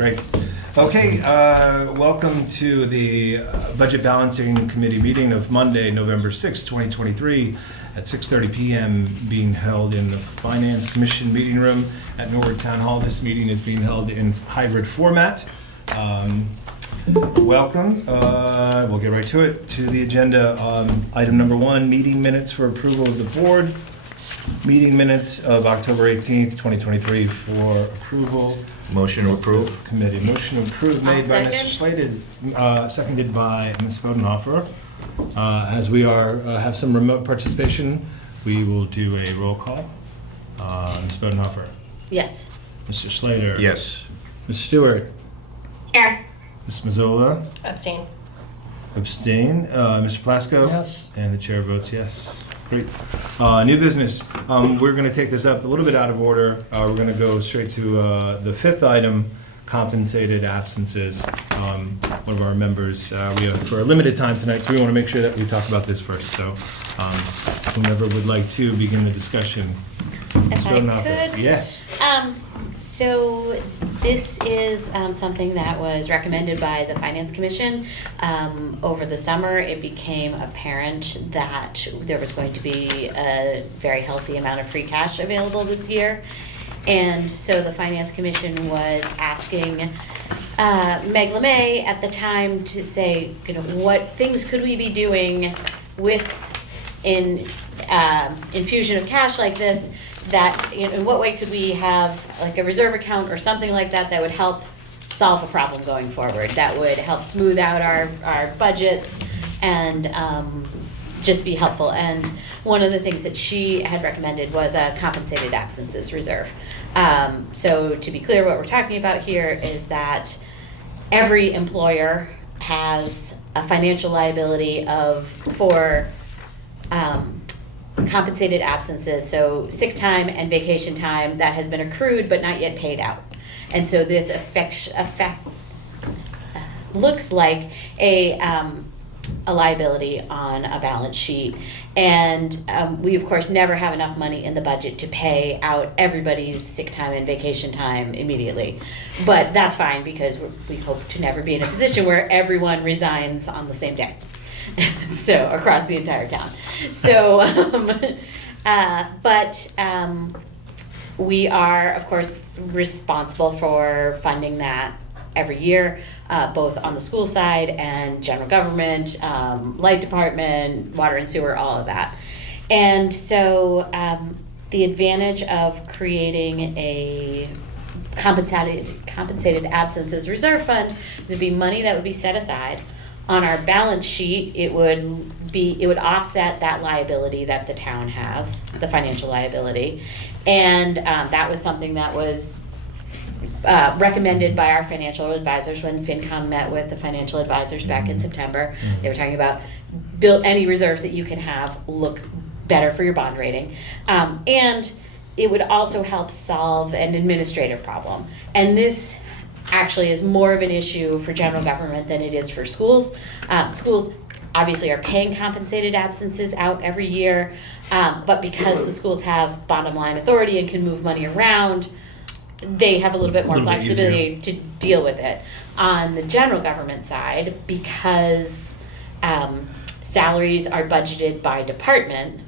Great. Okay, welcome to the Budget Balancing Committee meeting of Monday, November 6, 2023 at 6:30 p.m. being held in the Finance Commission meeting room at Norwood Town Hall. This meeting is being held in hybrid format. Welcome. We'll get right to it. To the agenda, item number 1, meeting minutes for approval of the board. Meeting minutes of October 18th, 2023 for approval. Motion to approve. Committee. Motion approved made by Mr. Second. Slated, seconded by Ms. Bodenhofer. As we have some remote participation, we will do a roll call. Ms. Bodenhofer. Yes. Mr. Slater. Yes. Ms. Stewart. Yes. Ms. Mazzola. Abstain. Abstain. Mr. Plasko. Yes. And the chair votes yes. Great. New business. We're going to take this up a little bit out of order. We're going to go straight to the 5th item, compensated absences. One of our members, we have for a limited time tonight, so we want to make sure that we talk about this first. So whomever would like to begin the discussion. If I could. Yes. So this is something that was recommended by the Finance Commission. Over the summer, it became apparent that there was going to be a very healthy amount of free cash available this year. And so the Finance Commission was asking Meg LeMay at the time to say, what things could we be doing with infusion of cash like this, that in what way could we have like a reserve account or something like that that would help solve a problem going forward, that would help smooth out our budgets and just be helpful. And one of the things that she had recommended was a compensated absences reserve. So to be clear, what we're talking about here is that every employer has a financial liability for compensated absences, so sick time and vacation time that has been accrued but not yet paid out. And so this looks like a liability on a balance sheet. And we, of course, never have enough money in the budget to pay out everybody's sick time and vacation time immediately. But that's fine, because we hope to never be in a position where everyone resigns on the same day. So across the entire town. So, we are, of course, responsible for funding that every year, both on the school side and general government, light department, water and sewer, all of that. And so the advantage of creating a compensated absences reserve fund would be money that would be set aside. On our balance sheet, it would offset that liability that the town has, the financial liability. And that was something that was recommended by our financial advisors when FinCom met with the financial advisors back in September. They were talking about build any reserves that you can have look better for your bond rating. And it would also help solve an administrative problem. And this actually is more of an issue for general government than it is for schools. Schools obviously are paying compensated absences out every year, but because the schools have bottom line authority and can move money around, they have a little bit more flexibility to deal with it. On the general government side, because salaries are budgeted by department,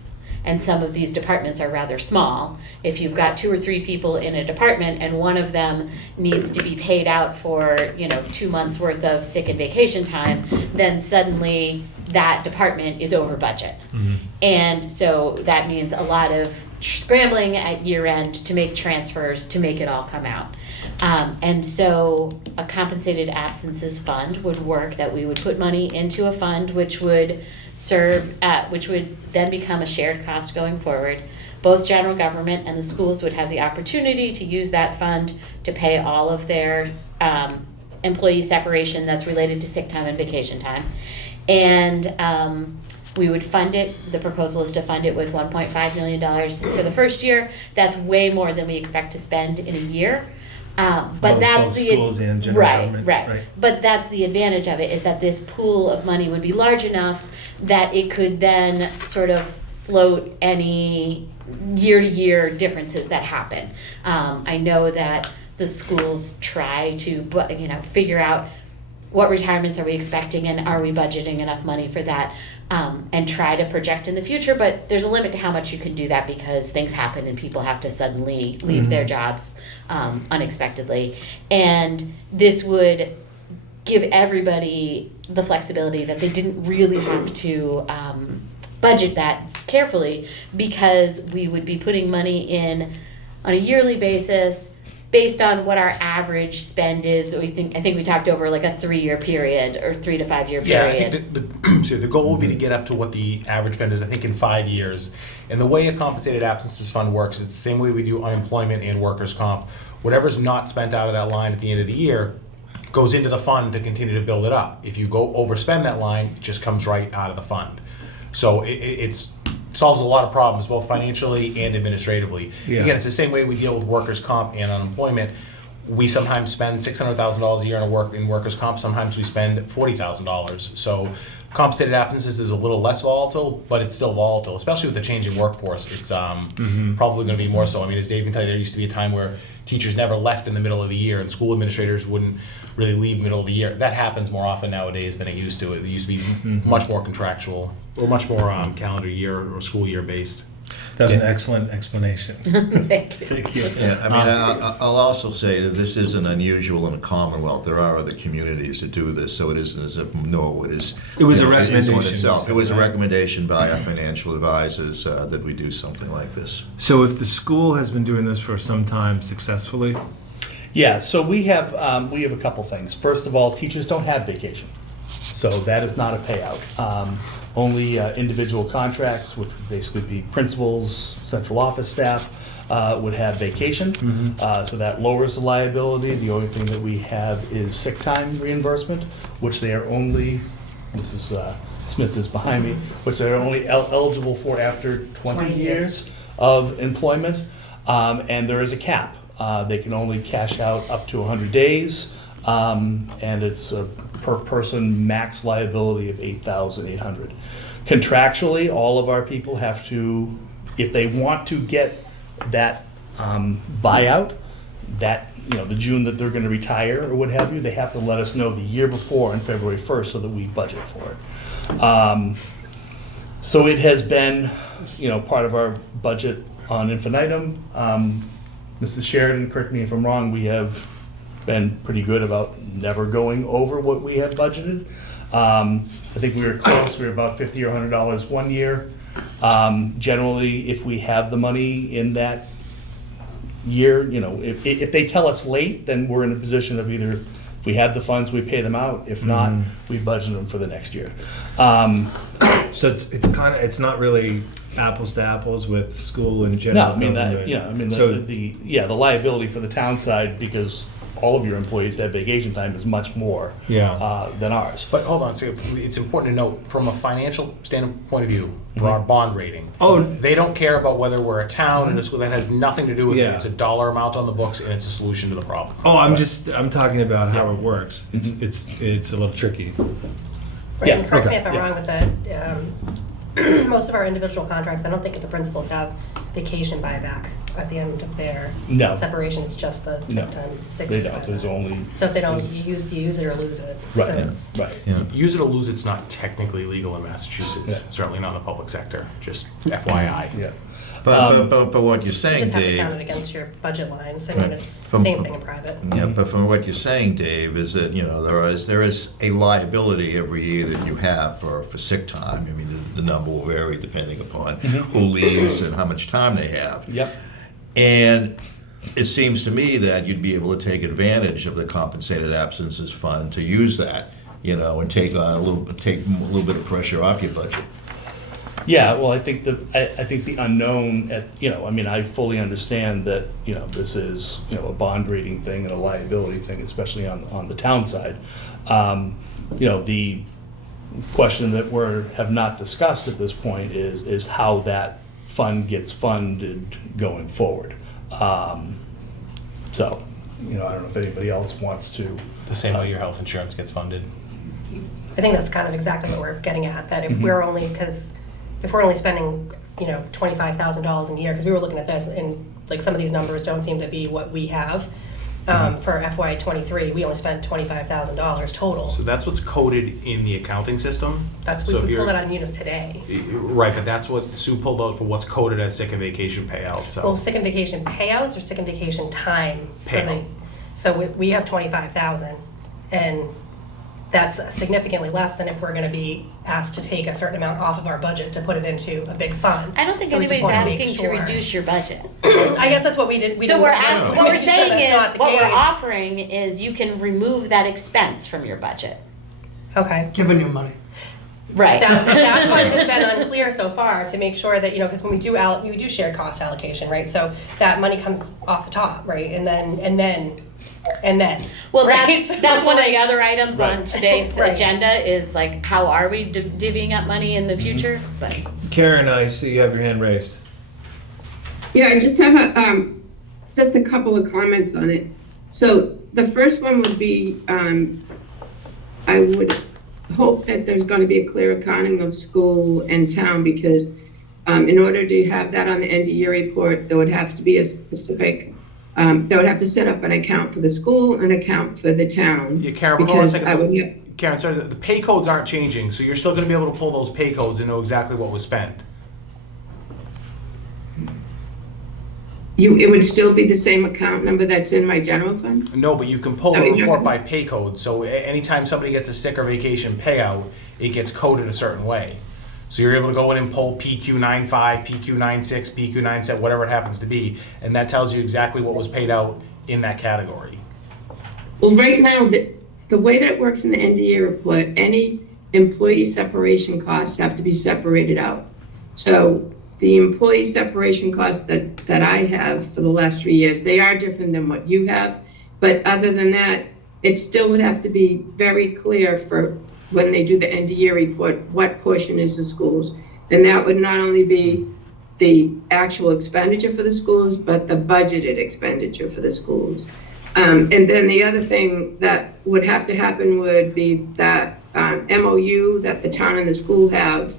and some of these departments are rather small. If you've got 2 or 3 people in a department and one of them needs to be paid out for 2 months worth of sick and vacation time, then suddenly that department is over budget. Mm-hmm. And so that means a lot of scrambling at year end to make transfers to make it all come out. And so a compensated absences fund would work, that we would put money into a fund which would which would then become a shared cost going forward. Both general government and the schools would have the opportunity to use that fund to pay all of their employee separation that's related to sick time and vacation time. And We would fund it, the proposal is to fund it with $1.5 million for the first year. That's way more than we expect to spend in a year. But Both- that's both the schools and general right, government, right, right. But that's the advantage of it, is that this pool of money would be large enough that it could then sort of float any year-to-year differences that happen. I know that the schools try to, figure out what retirements are we expecting and are we budgeting enough money for that, and try to project in the future, but there's a limit to how much you can do that because things happen and people have to suddenly leave their jobs unexpectedly. And this would give everybody the flexibility that they didn't really have to budget that carefully, because we would be putting money in on a yearly basis based on what our average spend is. I think we talked over like a 3-year period or 3 to 5 year Yeah, I period. think the goal would be to get up to what the average spend is, I think, in 5 years. And the way a compensated absences fund works, it's the same way we do unemployment and workers' comp. Whatever's not spent out of that line at the end of the year goes into the fund to continue to build it up. If you go overspend that line, it just comes right out of the fund. So it solves a lot of problems, both financially and administratively. Yeah. Again, it's the same way we deal with workers' comp and unemployment. We sometimes spend $600,000 a year in workers' comp. Sometimes we spend $40,000. So compensated absences is a little less volatile, but it's still volatile, especially with the changing workforce. It's probably going to be more so. I mean, as Dave can tell you, there used to be a time where teachers never left in the middle of the year, and school administrators wouldn't really leave middle of the year. That happens more often nowadays than it used to. It used to be much more contractual, or much more calendar year or school year based. That was an excellent explanation. Thank you. Thank you. Yeah, I mean, I'll also say that this isn't unusual in the Commonwealth. There are other communities that do this, so it isn't as if Norwood is. It was a is on recommendation, itself. you It was a said, right? recommendation by our financial advisors that we do something like this. So if the school has been doing this for some time successfully, Yeah, so we have a couple things. First of all, teachers don't have vacation, so that is not a payout. Only individual contracts, which would basically be principals, central office staff, would have vacation. So that lowers the liability. The only thing that we have is sick time reimbursement, which they are only, Mrs. Smith is behind me, which they're only eligible for after 20 years of employment. And there is a cap. They can only cash out up to 100 days, and it's a per person max liability of $8,800. Contractually, all of our people have to, if they want to get that buyout, that, the June that they're going to retire or what have you, they have to let us know the year before on February 1st so that we budget for it. So it has been, part of our budget on infinitum. Mrs. Sheridan, correct me if I'm wrong, we have been pretty good about never going over what we had budgeted. I think we were close, we were about $50 or $100 one year. Generally, if we have the money in that year, if they tell us late, then we're in a position of either, if we have the funds, we pay them out. If not, we budget them for the next year. so it's not really apples to apples with school and No, general I mean government. that, the liability for the town side, because all of your employees have vacation time, is much more than ours. But hold on, so it's important to note, from a financial standpoint of view, for our bond rating, they don't care about whether we're a town and a school. That has nothing to do with it. Yeah. It's a dollar amount on the books, and it's a solution to the problem. I'm talking about how it works. It's a little tricky. Right, and correct me if I'm yeah. wrong with that, most of our individual contracts, I don't think the principals have vacation buyback at the end of their No. separation. It's just the No, sick time, sick They leave don't, there's buyback. only, So if they don't, you use it or lose it. Right, So yeah. it's, right. Yeah. Use it or lose it's not technically legal in Massachusetts. Yeah. Certainly not in the public sector. Just FYI. Yeah. But what you're you saying, just have to count it Dave, against your budget lines. I mean, Right. it's the From- same thing in private. yeah, but from what you're saying, Dave, is that, there is a liability every year that you have for sick time. I mean, the number will vary depending upon who leaves and how much time they have. Yep. And it seems to me that you'd be able to take advantage of the compensated absences fund to use that, and take a little bit of pressure off your budget. Yeah, well, I think the unknown I fully understand that, this is, a bond rating thing and a liability thing, especially on the town side. question that have not discussed at this point is how that fund gets funded going forward. So, I don't know if anybody else wants to. The same way your health insurance gets funded. I think that's kind of exactly what we're getting at, that if we're only, if we're only spending, $25,000 a year, because we were looking at this and like some of these numbers don't seem to be what we have. For FY '23, we only spent $25,000 total. So that's what's coded in the accounting system. That's, So we if you're- pulled it out of Munis today. Right, but that's what Sue pulled out for what's coded as sick and vacation payout, so. Well, sick and vacation payouts or sick and vacation time? For the, Payout. so we have 25,000, and that's significantly less than if we're gonna be asked to take a certain amount off of our budget to put it into a big fund. I don't think So we just anybody's wanna make asking to sure. reduce your budget. I guess that's what we did. So we're asking, what we're making sure saying that's is, not the what we're case. offering is you can remove that expense from your budget. Okay. Giving you money. Right. That's why it's been unclear so far, to make sure that, because when we do shared cost allocation, right? So that money comes off the top, right? And then. Well, right? that's So, one of the like, other items on Right. today's Right. agenda is like, how are we divvying up money in the future? But Karen, I see you have your hand raised. Yeah, I just have just a couple of comments on it. So the first one would be, I would hope that there's going to be a clear accounting of school and town, because in order to have that on the end of year report, there would have to be a specific, they would have to set up an account for the school and account for the town. Yeah, Karen, but hold on a because I would second. Karen, sorry, the pay codes aren't changing, so you're still gonna be able to pull those pay codes and know exactly what was spent. it would still be the same account number that's in my general fund? No, but you can pull a I mean, report by pay code, so anytime somebody gets a sick or vacation payout, it gets coded a certain way. So you're able to go in and pull PQ95, PQ96, PQ97, whatever it happens to be, and that tells you exactly what was paid out in that category. Well, right now, the way that it works in the end of year report, any employee separation costs have to be separated out. So the employee separation costs that I have for the last 3 years, they are different than what you have. But other than that, it still would have to be very clear for when they do the end of year report, what portion is the schools. And that would not only be the actual expenditure for the schools, but the budgeted expenditure for the schools. And then the other thing that would have to happen would be that MOU that the town and the school have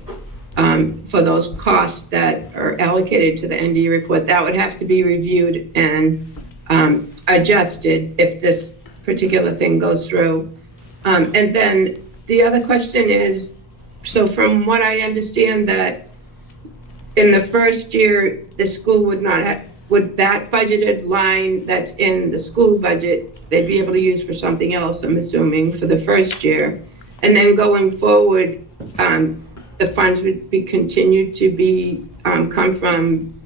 for those costs that are allocated to the end of year report, that would have to be reviewed and adjusted if this particular thing goes through. And then the other question is, so from what I understand, that in the first year, the school would not have, would that budgeted line that's in the school budget, they'd be able to use for something else, I'm assuming, for the first year. And then going forward, the funds would be continued to be, come from,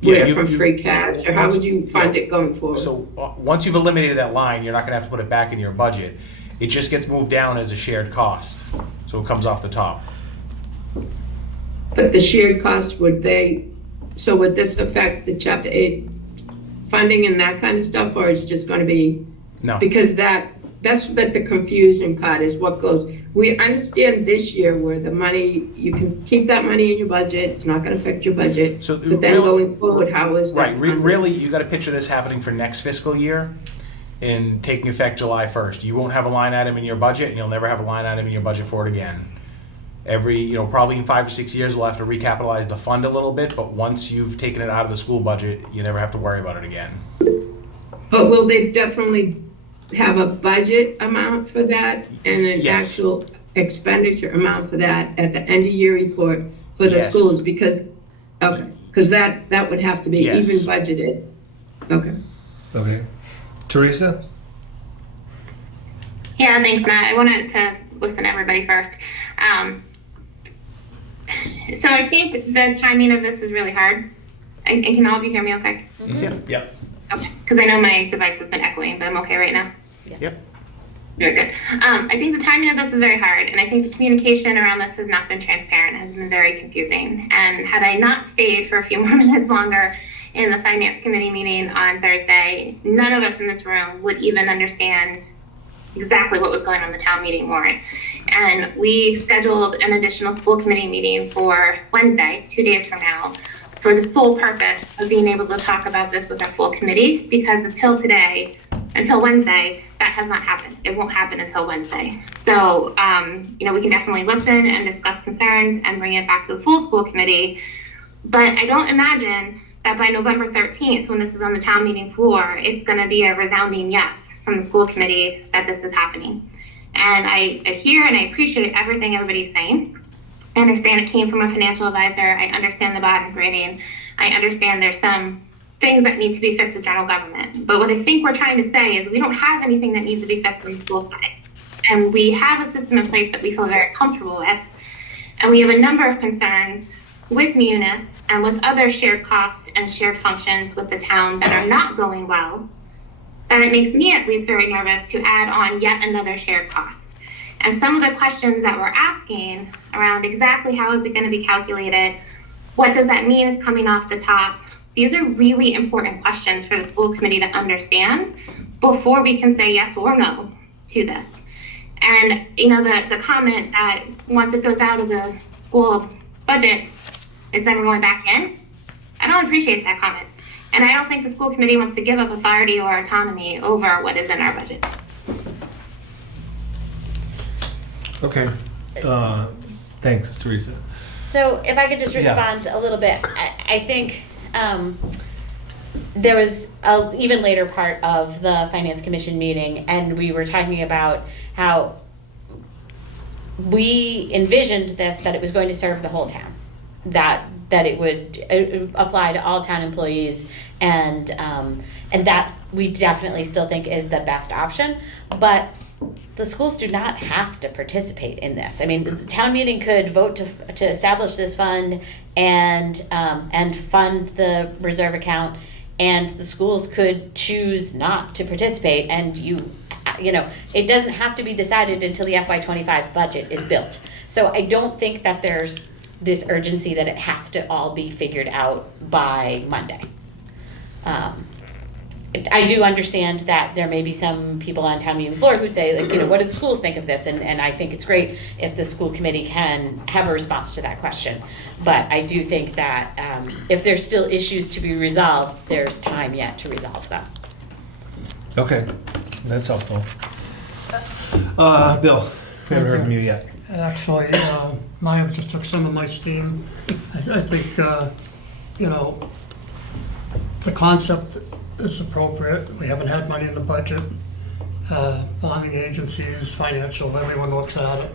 Yeah, from you- free cash, or how would you fund it going forward? So once you've eliminated that line, you're not gonna have to put it back in your budget. It just gets moved down as a shared cost, so it comes off the top. But the shared costs, would this affect the chapter 8 funding and that kind of stuff, or is it just gonna be? No. Because that's what the confusing part is, what goes, we understand this year where the money, you can keep that money in your budget, it's not gonna affect your budget. So But then really- going forward, how is that? Right, funded? really, you gotta picture this happening for next fiscal year and taking effect July 1st. You won't have a line item in your budget, and you'll never have a line item in your budget for it again. Probably in 5 or 6 years, we'll have to recapitalize the fund a little bit, but once you've taken it out of the school budget, you never have to worry about it again. But will they definitely have a budget amount for that and an Yes. actual expenditure amount for that at the end of year report for the Yes. schools? Because that would have to be even Yes. budgeted. Okay. Okay. Teresa? Yeah, thanks, Matt. I wanted to listen to everybody first. So I think the timing of this is really hard. And can all of you hear me okay? Yep. Okay, because I know my device has been echoing, but I'm okay right now. Yep. Very good. I think the timing of this is very hard, and I think the communication around this has not been transparent, has been very confusing. And had I not stayed for a few more minutes longer in the Finance Committee meeting on Thursday, none of us in this room would even understand exactly what was going on in the town meeting warrant. And we scheduled an additional school committee meeting for Wednesday, 2 days from now, for the sole purpose of being able to talk about this with our full committee, because until Wednesday, that has not happened. It won't happen until Wednesday. So, we can definitely listen and discuss concerns and bring it back to the full school committee. But I don't imagine that by November 13th, when this is on the town meeting floor, it's going to be a resounding yes from the school committee that this is happening. And I hear and I appreciate everything everybody's saying. I understand it came from a financial advisor. I understand the bottom grading. I understand there's some things that need to be fixed with general government. But what I think we're trying to say is we don't have anything that needs to be fixed on the school side. And we have a system in place that we feel very comfortable with. And we have a number of concerns with Munis and with other shared costs and shared functions with the town that are not going well, that it makes me at least very nervous to add on yet another shared cost. And some of the questions that we're asking around exactly how is it going to be calculated, what does that mean it's coming off the top, these are really important questions for the school committee to understand before we can say yes or no to this. And the comment that once it goes out of the school budget, is then we're going back in, I don't appreciate that comment. And I don't think the school committee wants to give up authority or autonomy over what is in our budget. Okay. Thanks, Teresa. So if I could just respond a little bit, I think there was a even later part of the Finance Commission meeting, and we were talking about how we envisioned this, that it was going to serve the whole town, that it would apply to all town employees, and that we definitely still think is the best option. But the schools do not have to participate in this. I mean, the town meeting could vote to establish this fund and fund the reserve account, and the schools could choose not to participate. And it doesn't have to be decided until the FY25 budget is built. So I don't think that there's this urgency that it has to all be figured out by Monday. I do understand that there may be some people on town meeting floor who say, what do the schools think of this? And I think it's great if the school committee can have a response to that question. But I do think that if there's still issues to be resolved, there's time yet to resolve them. Okay, that's helpful. Bill, we haven't heard from you yet. Actually, Maya just took some of my steam. I think, the concept is appropriate. We haven't had money in the budget. Bonding agencies, financial, everyone looks at it.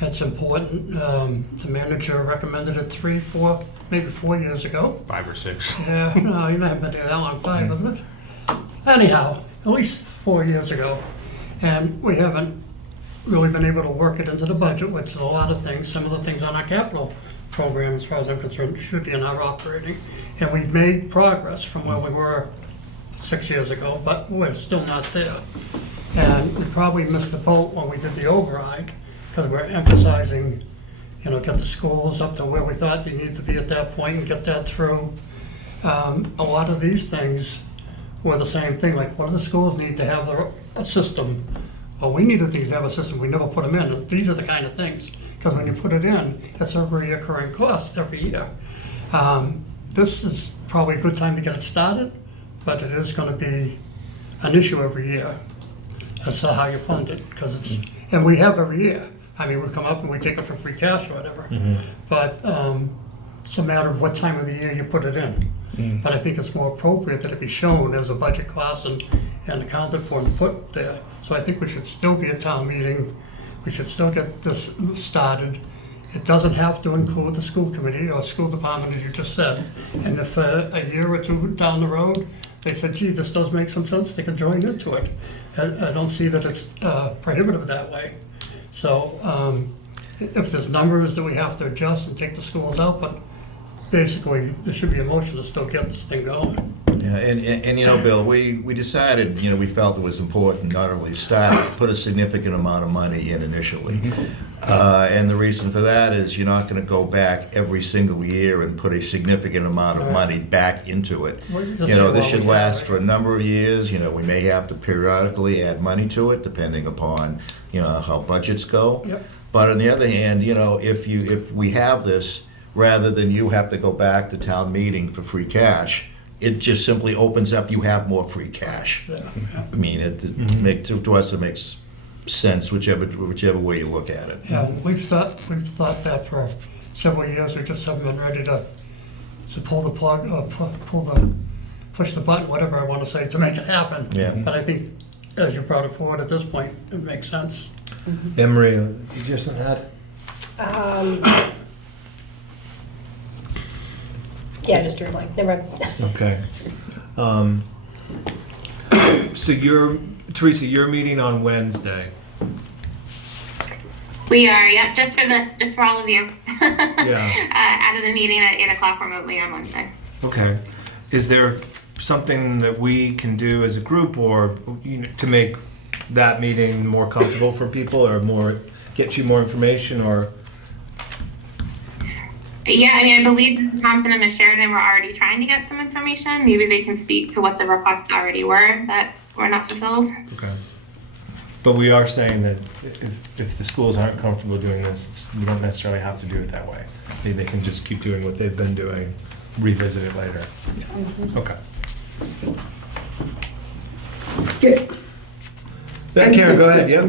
It's important. The manager recommended it 4 years ago. 5 or 6. Yeah, no, you haven't been there that long, 5, isn't it? Anyhow, at least 4 years ago. And we haven't really been able to work it into the budget, which is a lot of things. Some of the things on our capital program, as far as I'm concerned, should be in our operating. And we've made progress from where we were 6 years ago, but we're still not there. And we probably missed the boat when we did the override, because we're emphasizing, get the schools up to where we thought they needed to be at that point and get that through. A lot of these things were the same thing, like what do the schools need to have a system? Well, we needed things to have a system, we never put them in, and these are the kind of things, because when you put it in, it's a recurring cost every year. This is probably a good time to get it started, but it is gonna be an issue every year as to how you fund it, because and we have every year. I mean, we come up and we take it for free cash or whatever, but it's a matter of what time of the year you put it in. But I think it's more appropriate that it be shown as a budget class and accounted for and put there. So I think we should still be at town meeting. We should still get this started. It doesn't have to include the school committee or school department, as you just said. And if a year or two down the road, they said, gee, this does make some sense, they can join into it. I don't see that it's prohibitive that way. So if there's numbers that we have to adjust and take the schools out, but basically there should be a motion to still get this thing going. Yeah, and you know, Bill, we decided, you know, we felt it was important not only put a significant amount of money in initially. And the reason for that is you're not gonna go back every single year and put a significant amount of money back into it. Well, you You just know, say, this well, should we last have for a number of years, you know, we may have to periodically add money to it, depending upon, you know, how budgets go. Yep. But on the other hand, you know, if we have this, rather than you have to go back to town meeting for free cash, it just simply opens up, you have more free cash. I mean, to us, it makes sense, whichever way you look at it. Yeah, we've thought that for several years, we just haven't been ready to pull the plug, or push the button, whatever I wanna say, to make it happen. Yeah. But I think, as you brought it forward at this point, it makes sense. Emery, did you have something to add? Yeah, just drew a blank, never mind. Okay. So Teresa, you're meeting on Wednesday. We are, yeah, just for all of you. Yeah. Out of the meeting at 8 o'clock remotely on Wednesday. Okay. Is there something that we can do as a group or to make that meeting more comfortable for people or get you more information or? Yeah, I mean, I believe Thompson and Ms. Sheridan were already trying to get some information. Maybe they can speak to what the requests already were that were not fulfilled. Okay. But we are saying that if the schools aren't comfortable doing this, you don't necessarily have to do it that way. They can just keep doing what they've been doing, revisit it later. Okay. Good. Karen, go ahead, yeah?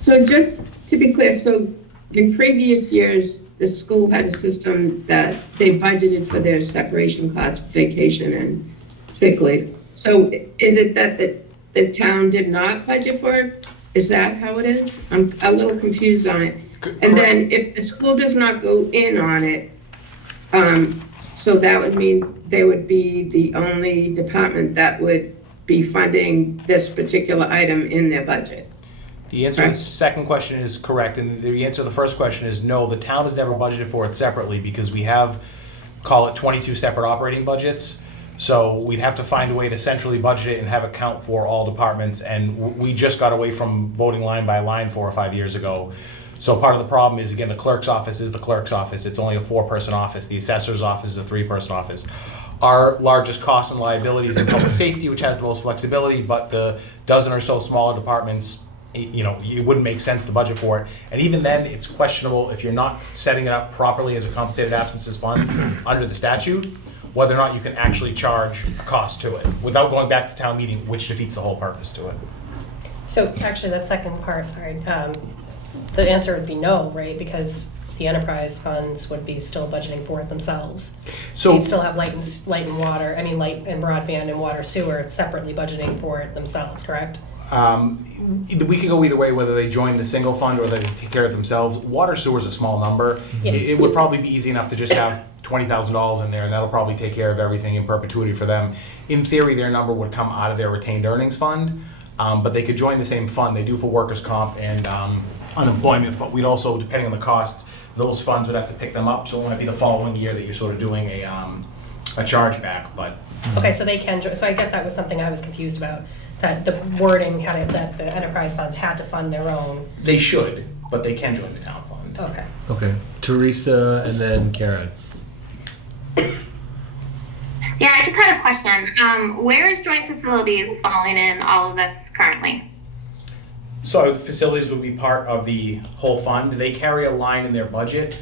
So just to be clear, so in previous years, the school had a system that they budgeted for their separation class, vacation and sick leave. So is it that the town did not budget for it? Is that how it is? I'm a little confused on it. And then if the school does not go in on it, so that would mean they would be the only department that would be funding this particular item in their budget. The answer to the second question is correct, and the answer to the first question is no, the town has never budgeted for it separately because we have, call it 22 separate operating budgets. So we'd have to find a way to centrally budget it and have it count for all departments, and we just got away from voting line by line 4 or 5 years ago. So part of the problem is, again, the clerk's office is the clerk's office. It's only a 4-person office. The assessor's office is a 3-person office. Our largest costs and liabilities in public safety, which has the most flexibility, but the dozen or so smaller departments, you know, it wouldn't make sense to budget for it. And even then, it's questionable if you're not setting it up properly as a compensated absences fund under the statute, whether or not you can actually charge a cost to it without going back to town meeting, which defeats the whole purpose to it. So actually, that second part, sorry, the answer would be no, right? Because the enterprise funds would be still budgeting for it themselves. So you'd still have light and water, I mean, light and broadband and water sewer separately budgeting for it themselves, correct? We could go either way, whether they join the single fund or they take care of it themselves. Water sewer is a small number. Yeah. It would probably be easy enough to just have $20,000 in there, and that'll probably take care of everything in perpetuity for them. In theory, their number would come out of their retained earnings fund, but they could join the same fund. They do for workers' comp and unemployment, but we'd also, depending on the costs, those funds would have to pick them up. So it might be the following year that you're sort of doing a chargeback, but. Okay, so they can, so I guess that was something I was confused about, that the wording had it, that the enterprise funds had to fund their own. They should, but they can join the town fund. Okay. Okay. Teresa and then Karen. Yeah, I just had a question. Where is joint facilities falling in all of this currently? So the facilities would be part of the whole fund. They carry a line in their budget,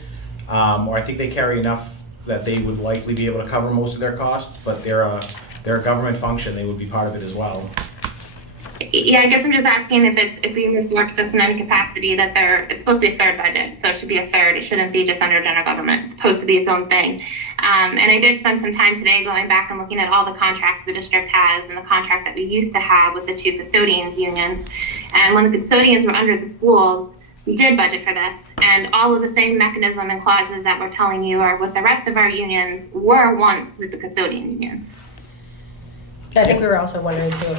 or I think they carry enough that they would likely be able to cover most of their costs, but they're a government function. They would be part of it as well. Yeah, I guess I'm just asking if we move forward with this in any capacity that it's supposed to be a third budget, so it should be a third. It shouldn't be just under general government. It's supposed to be its own thing. And I did spend some time today going back and looking at all the contracts the district has and the contract that we used to have with the 2 custodians unions. And when the custodians were under the schools, we did budget for this, and all of the same mechanism and clauses that we're telling you are with the rest of our unions were once with the custodian unions. I think we were also wondering too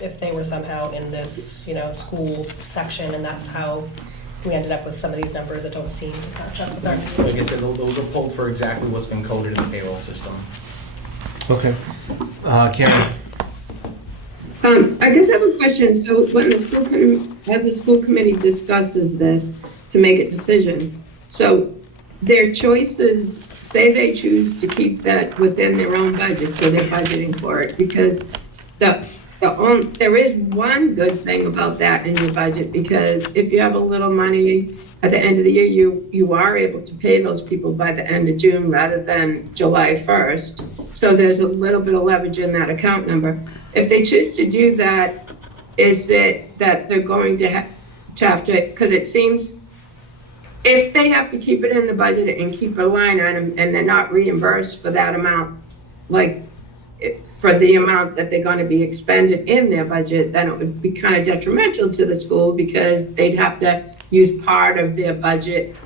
if they were somehow in this, school section, and that's how we ended up with some of these numbers that don't seem to catch up with Like our. I said, those are pulled for exactly what's been coded in the payroll system. Okay. Karen? I guess I have a question. So when the school committee, as the school committee discusses this to make a decision, so their choices, say they choose to keep that within their own budget, so they're budgeting for it, because there is one good thing about that in your budget, because if you have a little money at the end of the year, you are able to pay those people by the end of June rather than July 1st. So there's a little bit of leverage in that account number. If they choose to do that, is it that they're going to have to, because it seems, if they have to keep it in the budget and keep a line on them and they're not reimbursed for that amount, like for the amount that they're going to be expended in their budget, then it would be kind of detrimental to the school, because they'd have to use part of their budget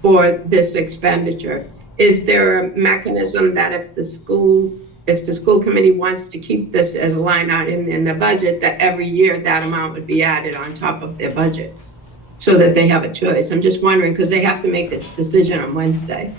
for this expenditure. Is there a mechanism that if the school committee wants to keep this as a line item in their budget, that every year that amount would be added on top of their budget, so that they have a choice? I'm just wondering, because they have to make this decision on Wednesday.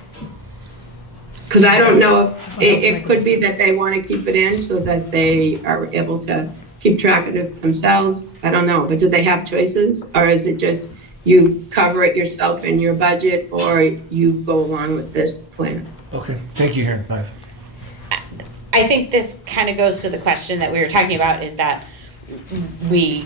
Because I don't know, it could be that they want to keep it in so that they are able to keep track of it themselves. I don't know, but do they have choices? Or is it just you cover it yourself in your budget, or you go along with this plan? Okay, thank you, Karen. Bye. I think this kind of goes to the question that we were talking about, is that we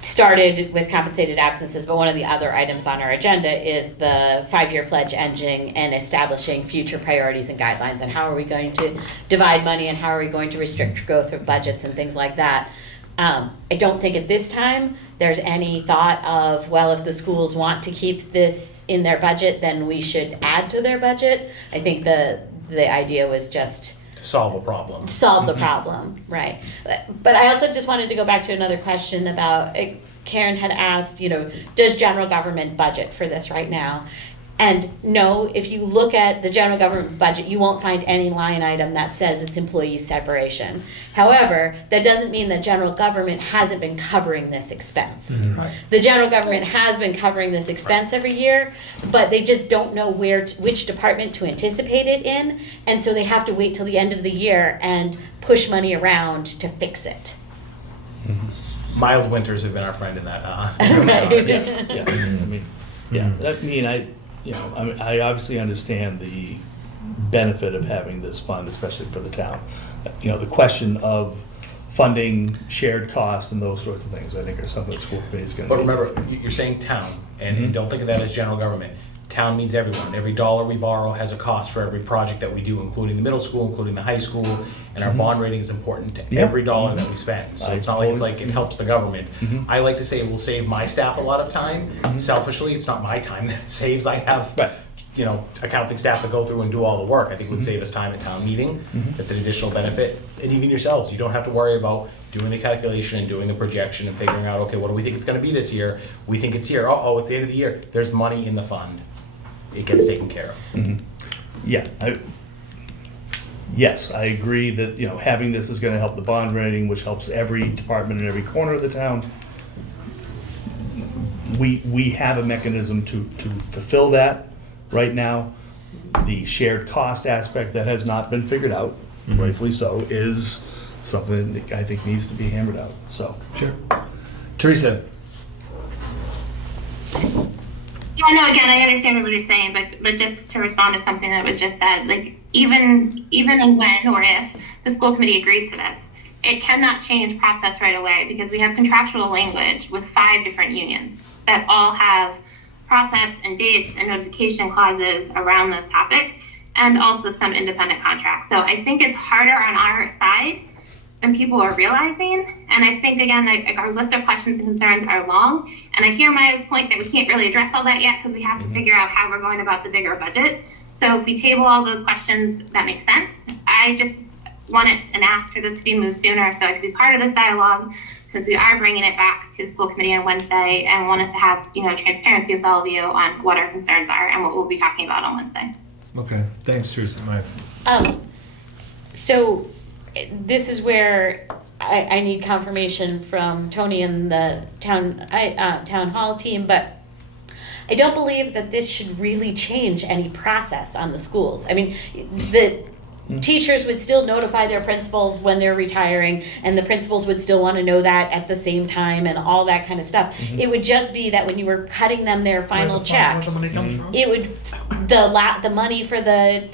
started with compensated absences, but one of the other items on our agenda is the 5-year pledge ending and establishing future priorities and guidelines, and how are we going to divide money, and how are we going to restrict growth of budgets and things like that. I don't think at this time there's any thought of, well, if the schools want to keep this in their budget, then we should add to their budget. I think the idea was just Solve a problem. solve the problem, right? But I also just wanted to go back to another question about, Karen had asked, does general government budget for this right now? And no, if you look at the general government budget, you won't find any line item that says it's employee separation. However, that doesn't mean that general government hasn't been covering this expense. Right. The general government has been covering this expense every year, but they just don't know which department to anticipate it in, and so they have to wait till the end of the year and push money around to fix it. Mild winters have been our friend in that. I obviously understand the benefit of having this fund, especially for the town. The question of funding shared costs and those sorts of things, I think, are something the school committee is going to. But remember, you're saying town, and don't think of that as general government. Town means everyone. Every dollar we borrow has a cost for every project that we do, including the middle school, including the high school, and our bond rating is important to Yeah. every dollar that we spend. So it's not like it's like it helps the government. I like to say it will save my staff a lot of time. Selfishly, it's not my time that it saves. I have Right. accounting staff to go through and do all the work. I think it would save us time at town meeting. That's an additional benefit. And even yourselves, you don't have to worry about doing the calculation and doing the projection and figuring out, okay, what do we think it's gonna be this year? We think it's here. Oh, it's the end of the year. There's money in the fund. It gets taken care of. Yes, I agree that, having this is gonna help the bond rating, which helps every department in every corner of the town. We have a mechanism to fulfill that right now. The shared cost aspect that has not been figured out, rightfully so, is something that I think needs to be hammered out, so. Sure. Teresa? Yeah, no, again, I understand what you're saying, but just to respond to something that was just said, like, even when or if the school committee agrees to this, it cannot change process right away, because we have contractual language with 5 different unions that all have process and dates and notification clauses around this topic, and also some independent contracts. So I think it's harder on our side than people are realizing. And I think, again, like our list of questions and concerns are long. And I hear Maya's point that we can't really address all that yet, because we have to figure out how we're going about the bigger budget. So if we table all those questions, that makes sense. I just wanted and asked for this to be moved sooner, so I could be part of this dialogue, since we are bringing it back to the school committee on Wednesday, and wanted to have, transparency with all of you on what our concerns are and what we'll be talking about on Wednesday. Okay, thanks, Teresa. Mike? So this is where I need confirmation from Tony and the town hall team, but I don't believe that this should really change any process on the schools. I mean, the teachers would still notify their principals when they're retiring, and the principals would still want to know that at the same time and all that kind of stuff. It would just be that when you were cutting them their final check, Where the money comes from. it would, the money for the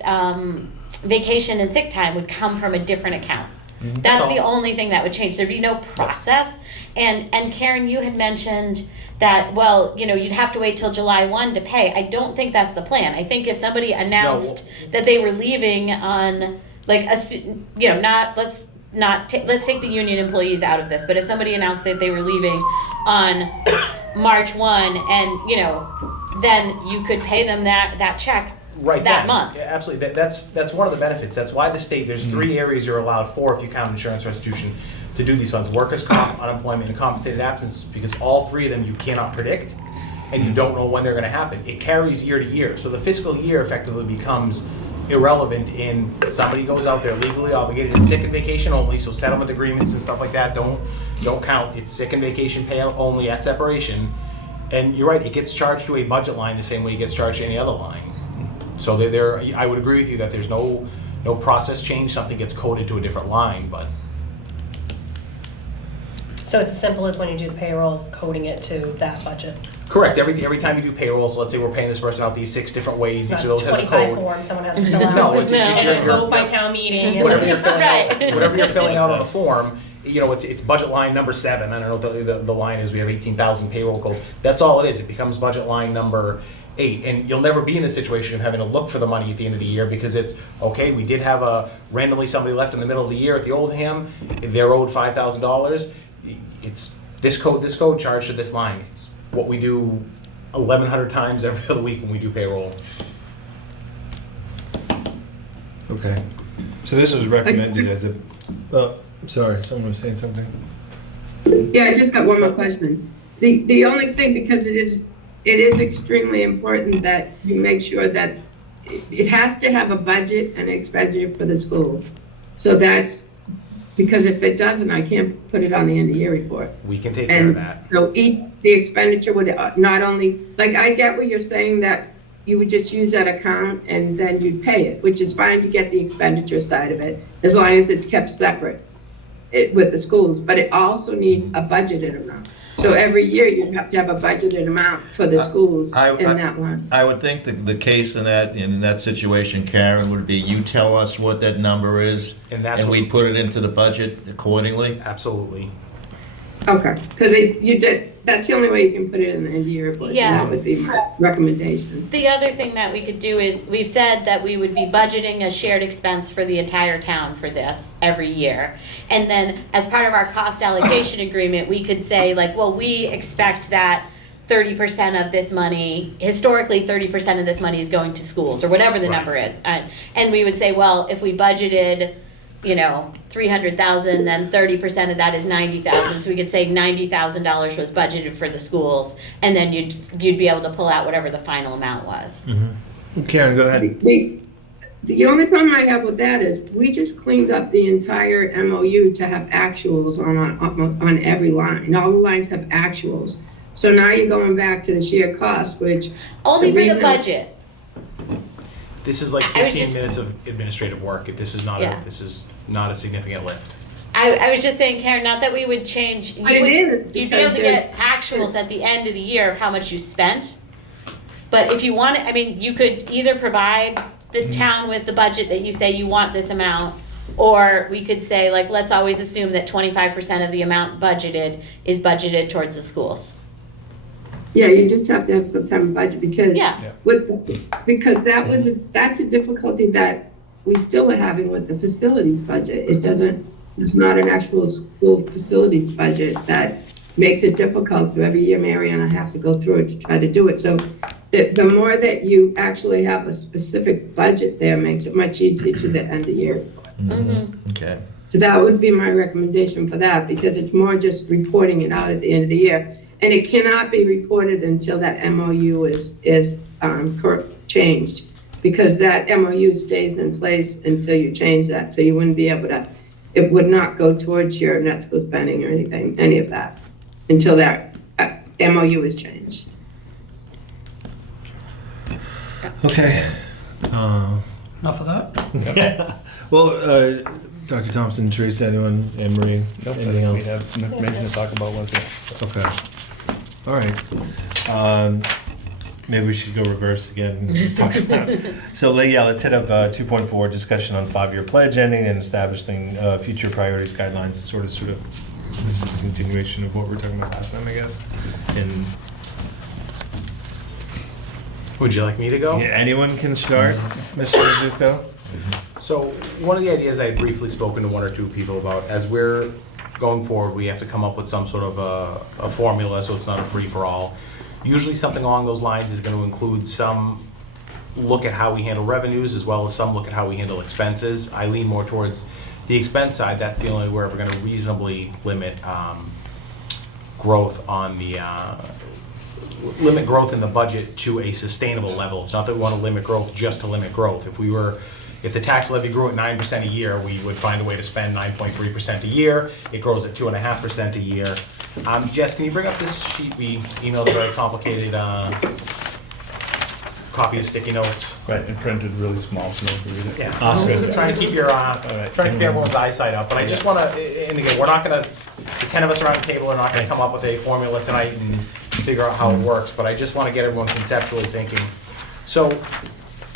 vacation and sick time would come from a different account. That's the only thing that would change. There'd be no process. And Karen, you had mentioned that, well, you know, you'd have to wait till July 1 to pay. I don't think that's the plan. I think if somebody announced that they were leaving on, like, you know, let's take the union employees out of this, but if somebody announced that they were leaving on March 1 and, you know, then you could pay them that check Right that then. month. Yeah, absolutely. That's one of the benefits. That's why the state, there's 3 areas you're allowed for if you count insurance restitution to do these funds: workers' comp, unemployment, and compensated absence, because all 3 of them you cannot predict and you don't know when they're going to happen. It carries year to year. So the fiscal year effectively becomes irrelevant in somebody goes out there legally obligated. It's sick and vacation only, so settlement agreements and stuff like that don't count. It's sick and vacation payout only at separation. And you're right, it gets charged to a budget line the same way it gets charged to any other line. So I would agree with you that there's no process change, something gets coded to a different line, but So it's as simple as when you do the payroll, coding it to that budget. correct. Every time you do payroll, so let's say we're paying this person out these 6 different ways, each It's of not those has a 25 code. forms someone has to fill out. No, it's just And then your vote by town meeting. and whatever then- you're filling Right. out, whatever you're filling out on the form, you know, it's budget line number 7. I don't know what the line is. We have 18,000 payroll codes. That's all it is. It becomes budget line number 8, and you'll never be in a situation of having to look for the money at the end of the year, because it's okay. We did have randomly somebody left in the middle of the year at the Oldham. They're owed $5,000. It's this code charged to this line. It's what we do 1,100 times every other week when we do payroll. Okay. So this was recommended as a, sorry, someone was saying something. Yeah, I just got one more question. The only thing, because it is extremely important that you make sure that it has to have a budget and expenditure for the school. So that's, because if it doesn't, I can't put it on the end of year report. We can take care of that. So the expenditure would not only, like, I get what you're saying, that you would just use that account and then you'd pay it, which is fine to get the expenditure side of it, as long as it's kept separate with the schools, but it also needs a budgeted amount. So every year you'd have to have a budgeted amount for the schools in that one. I would think that the case in that situation, Karen, would be you tell us what that number is, And that's and what- we put it into the budget accordingly. Absolutely. Okay, because that's the only way you can put it in the end of year report, and Yeah. that would be my recommendation. The other thing that we could do is, we've said that we would be budgeting a shared expense for the entire town for this every year. And then as part of our cost allocation agreement, we could say like, well, we expect that 30% of this money, historically 30% of this money is going to schools, or whatever the Right. number is. And we would say, well, if we budgeted, you know, 300,000, then 30% of that is 90,000. So we could say $90,000 was budgeted for the schools, and then you'd be able to pull out whatever the final amount was. Karen, go ahead. The only problem I have with that is, we just cleaned up the entire MOU to have actuals on every line. All the lines have actuals. So now you're going back to the shared cost, which. Only for the reason- budget. This is like I was 15 just- minutes of administrative work. This is not Yeah. this is not a significant lift. I was just saying, Karen, not that we would change. But it is, You'd be able to because get actuals at the end of the year of how much you spent. But if you want it, I mean, you could either provide the town with the budget that you say you want this amount, or we could say, like, let's always assume that 25% of the amount budgeted is budgeted towards the schools. Yeah, you just have to have some type of budget, because Yeah. because that's a difficulty that we still are having with the facilities budget. It's not an actual school facilities budget. That makes it difficult. So every year, Mary and I have to go through it to try to do it. So the more that you actually have a specific budget there, makes it much easier to the end of the year. Okay. So that would be my recommendation for that, because it's more just reporting it out at the end of the year. And it cannot be reported until that MOU is changed, because that MOU stays in place until you change that. So you wouldn't be able to, it would not go towards your net school spending or anything, any of that, until that MOU is changed. Okay. Enough of that? Well, Dr. Thompson, Teresa, anyone, Anne Marie, Nope, I anything think we else? have some information to talk about once again. Okay. All right. Maybe we should go reverse again and just talk about. So yeah, let's hit up 2.4, discussion on 5-year pledge ending and establishing future priorities guidelines. Sort of. This is a continuation of what we were talking about last time, I guess. And Would you like me to go? yeah, anyone can start, Mr. Zuko. So one of the ideas I had briefly spoken to one or two people about, as we're going forward, we have to come up with some sort of a formula so it's not a free-for-all. Usually something along those lines is going to include some look at how we handle revenues as well as some look at how we handle expenses. I lean more towards the expense side. That's the only way we're going to reasonably limit growth on the limit growth in the budget to a sustainable level. It's not that we want to limit growth just to limit growth. If the tax levy grew at 9% a year, we would find a way to spend 9.3% a year. It grows at 2.5% a year. Jess, can you bring up this sheet? We emailed a very complicated copy of sticky notes. Right, and printed really small, so no one can read it. Yeah, Awesome. Trying to keep your trying to keep everyone's eyesight up. But I just want to, and again, we're not going to. The 10 of us around the table are not going to come up with a formula tonight and figure out how it works. But I just want to get everyone conceptually thinking. So,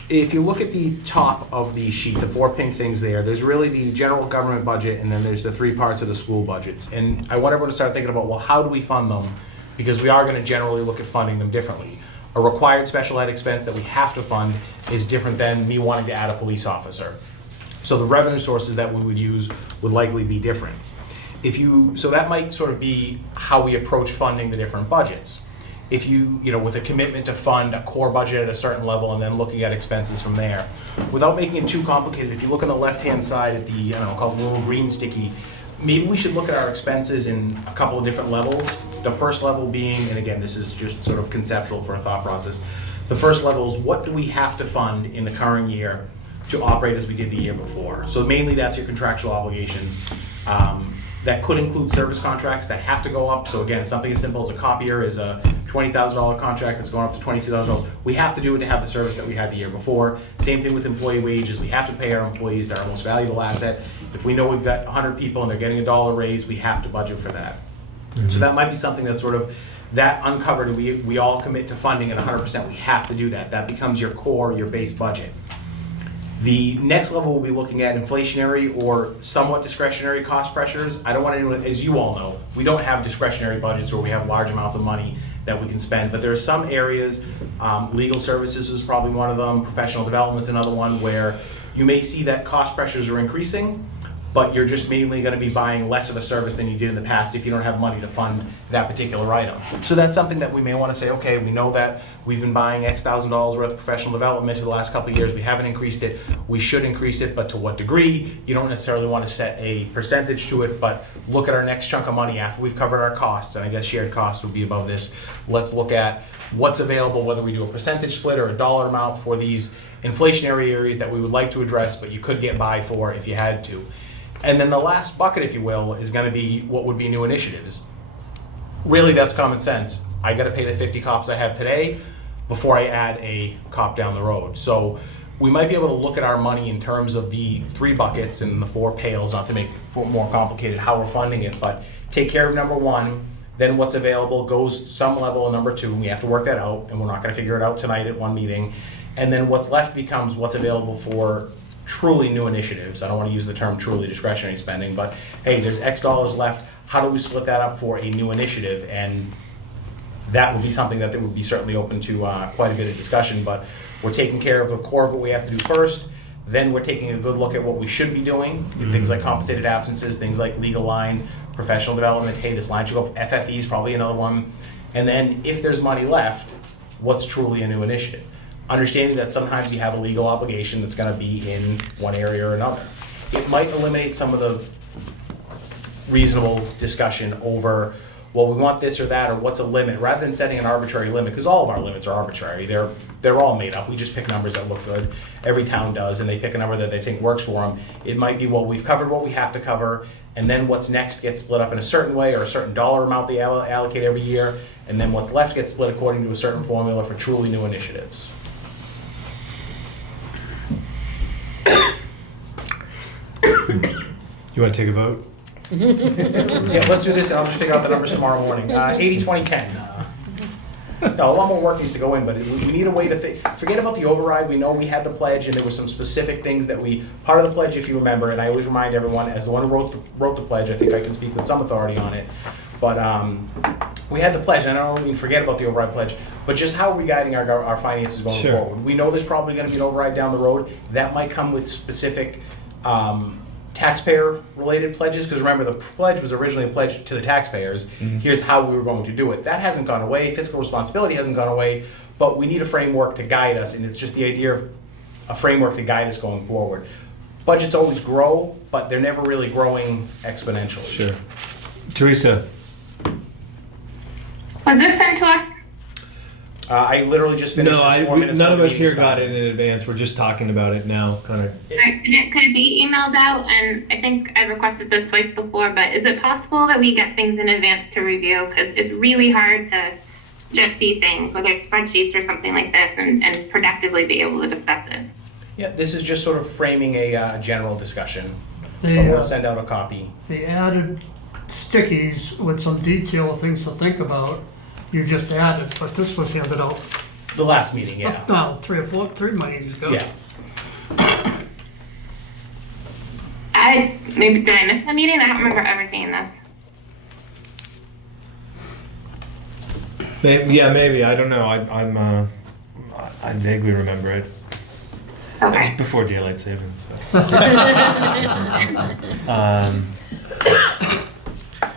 if you look at the top of the sheet, the 4 pink things there's really the general government budget, and then there's the 3 parts of the school budgets. And I want everyone to start thinking about, well, how do we fund them? Because we are going to generally look at funding them differently. A required special ed expense that we have to fund is different than me wanting to add a police officer. So the revenue sources that we would use would likely be different. So that might sort of be how we approach funding the different budgets. If with a commitment to fund a core budget at a certain level and then looking at expenses from there. Without making it too complicated, if you look on the left-hand side at the, called little green sticky, maybe we should look at our expenses in a couple of different levels. The first level being, and again, this is just sort of conceptual for a thought process. The first level is, what do we have to fund in the current year to operate as we did the year before? So mainly that's your contractual obligations. That could include service contracts that have to go up. So again, something as simple as a copier is a $20,000 contract that's going up to $22,000. We have to do it to have the service that we had the year before. Same thing with employee wages. We have to pay our employees. They're our most valuable asset. If we know we've got 100 people and they're getting $1 raise, we have to budget for that. Mm-hmm. So that might be something that's sort of that uncovered, and we all commit to funding at 100%. We have to do that. That becomes your core, your base budget. The next level will be looking at inflationary or somewhat discretionary cost pressures. I don't want anyone, as you all know, we don't have discretionary budgets where we have large amounts of money that we can spend, but there are some areas, legal services is probably one of them, professional development is another one, where you may see that cost pressures are increasing, but you're just mainly going to be buying less of a service than you did in the past if you don't have money to fund that particular item. So that's something that we may want to say, okay, we know that we've been buying X thousand dollars worth of professional development for the last couple of years. We haven't increased it. We should increase it, but to what degree? You don't necessarily want to set a percentage to it, but look at our next chunk of money after we've covered our costs, and I guess shared costs would be above this. Let's look at what's available, whether we do a percentage split or a dollar amount for these inflationary areas that we would like to address, but you could get by for if you had to. And then the last bucket, if you will, is going to be what would be new initiatives. Really, that's common sense. I got to pay the 50 cops I have today before I add a cop down the road. So we might be able to look at our money in terms of the 3 buckets and the 4 pails, not to make it more complicated how we're funding it, but take care of number 1, then what's available goes some level of number 2, and we have to work that out, and we're not going to figure it out tonight at one meeting. And then what's left becomes what's available for truly new initiatives. I don't want to use the term truly discretionary spending, but hey, there's X dollars left. How do we split that up for a new initiative? And that would be something that would be certainly open to quite a bit of discussion, but we're taking care of the core of what we have to do first. Then we're taking a good look at what we should be doing, things like compensated absences, things like legal lines, professional development. Hey, this line should go up. FFE is probably another one. And then if there's money left, what's truly a new initiative? Understanding that sometimes you have a legal obligation that's going to be in one area or another. It might eliminate some of the reasonable discussion over, well, we want this or that, or what's a limit, rather than setting an arbitrary limit, because all of our limits are arbitrary. They're all made up. We just pick numbers that look good. Every town does, and they pick a number that they think works for them. It might be, well, we've covered what we have to cover, and then what's next gets split up in a certain way, or a certain dollar amount they allocate every year, and then what's left gets split according to a certain formula for truly new initiatives. You want to take a vote? Yeah, let's do this, and I'll just figure out the numbers tomorrow morning. 80, 20, 10. No, a lot more work needs to go in, but we need a way to think. Forget about the override. We know we had the pledge, and there were some specific things that part of the pledge, if you remember, and I always remind everyone, as the one who wrote the pledge, I think I can speak with some authority on it. But we had the pledge, and I don't mean forget about the override pledge, but just how are we guiding our finances going Sure. forward? We know there's probably going to be an override down the road. That might come with specific taxpayer-related pledges, because remember, the pledge was originally a pledge to the taxpayers. Here's how we were going to do it. That hasn't gone away. Fiscal responsibility hasn't gone away, but we need a framework to guide us, and it's just the idea of a framework to guide us going forward. Budgets always grow, but they're never really growing exponentially. Sure. Teresa? Was this sent to us? I literally just finished No, this 4 minutes none of before us the here meeting got started. it in advance. We're just talking about it now, kind of. Could it be emailed out? And I think I've requested this twice before, but is it possible that we get things in advance to review? Because it's really hard to just see things, whether it's spreadsheets or something like this, and productively be able to discuss it. Yeah, this is just sort of framing a general discussion. But The, we'll send out a copy. the added stickies with some detail of things to think about, you just added, but this was handed out, The last meeting, yeah. no, 3 meetings ago. Yeah. Maybe did I miss the meeting? I don't remember ever seeing this. Yeah, maybe. I don't know. I vaguely remember it. It was Okay. before daylight savings.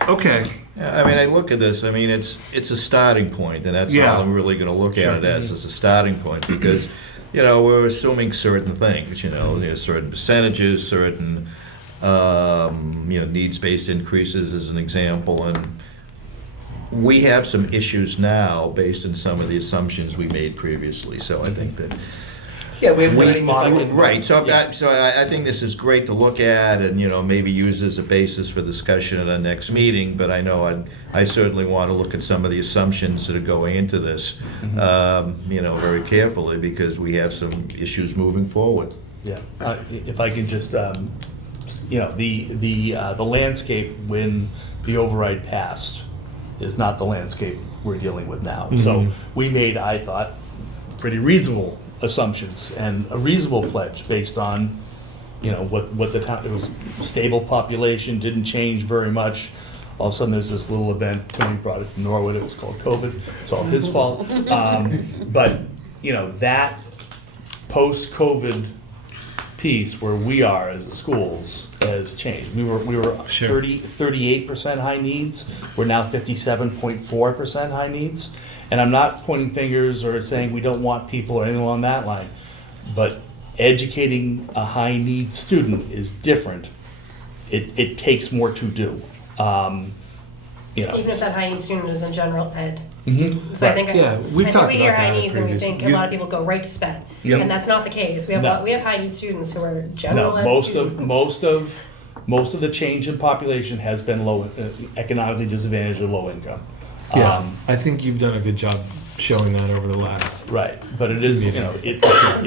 Okay. Yeah, I mean, I look at this, I mean, it's a starting point, and that's Yeah. all I'm really gonna look Sure. at it as a starting point, because, you know, we're assuming certain things, certain percentages, certain, needs-based increases as an example, and we have some issues now based on some of the assumptions we made previously, so I think that Yeah, we have learning model. Right, so I think this is great to look at and, maybe use as a basis for discussion at our next meeting, but I know I certainly want to look at some of the assumptions that are going into this, very carefully, because we have some issues moving forward. Yeah, if I can just, the landscape when the override passed is not the landscape we're dealing with now. So we made, I thought, pretty reasonable assumptions and a reasonable pledge based on, what the town, it was stable population, didn't change very much. All of a sudden, there's this little event, Tony brought it to Norwood, it was called COVID, it's all his fault. But, that post-COVID piece where we are as the schools has changed. We were Sure. 38% high needs, we're now 57.4% high needs. And I'm not pointing fingers or saying we don't want people or anything along that line, but educating a high need student is different. It takes more to do. Even if that high need student is in general ed. Mhm. So I Right. think, Yeah, we I think talked we about hear that high in needs and we previous- think a lot of people go right to sped. Yep. And that's not the case. We have, No. we have high need students who are general No, ed most students. most of the change in population has been economically disadvantaged or low income. Yeah, I think you've done a good job showing that over the last. Right, but it is, it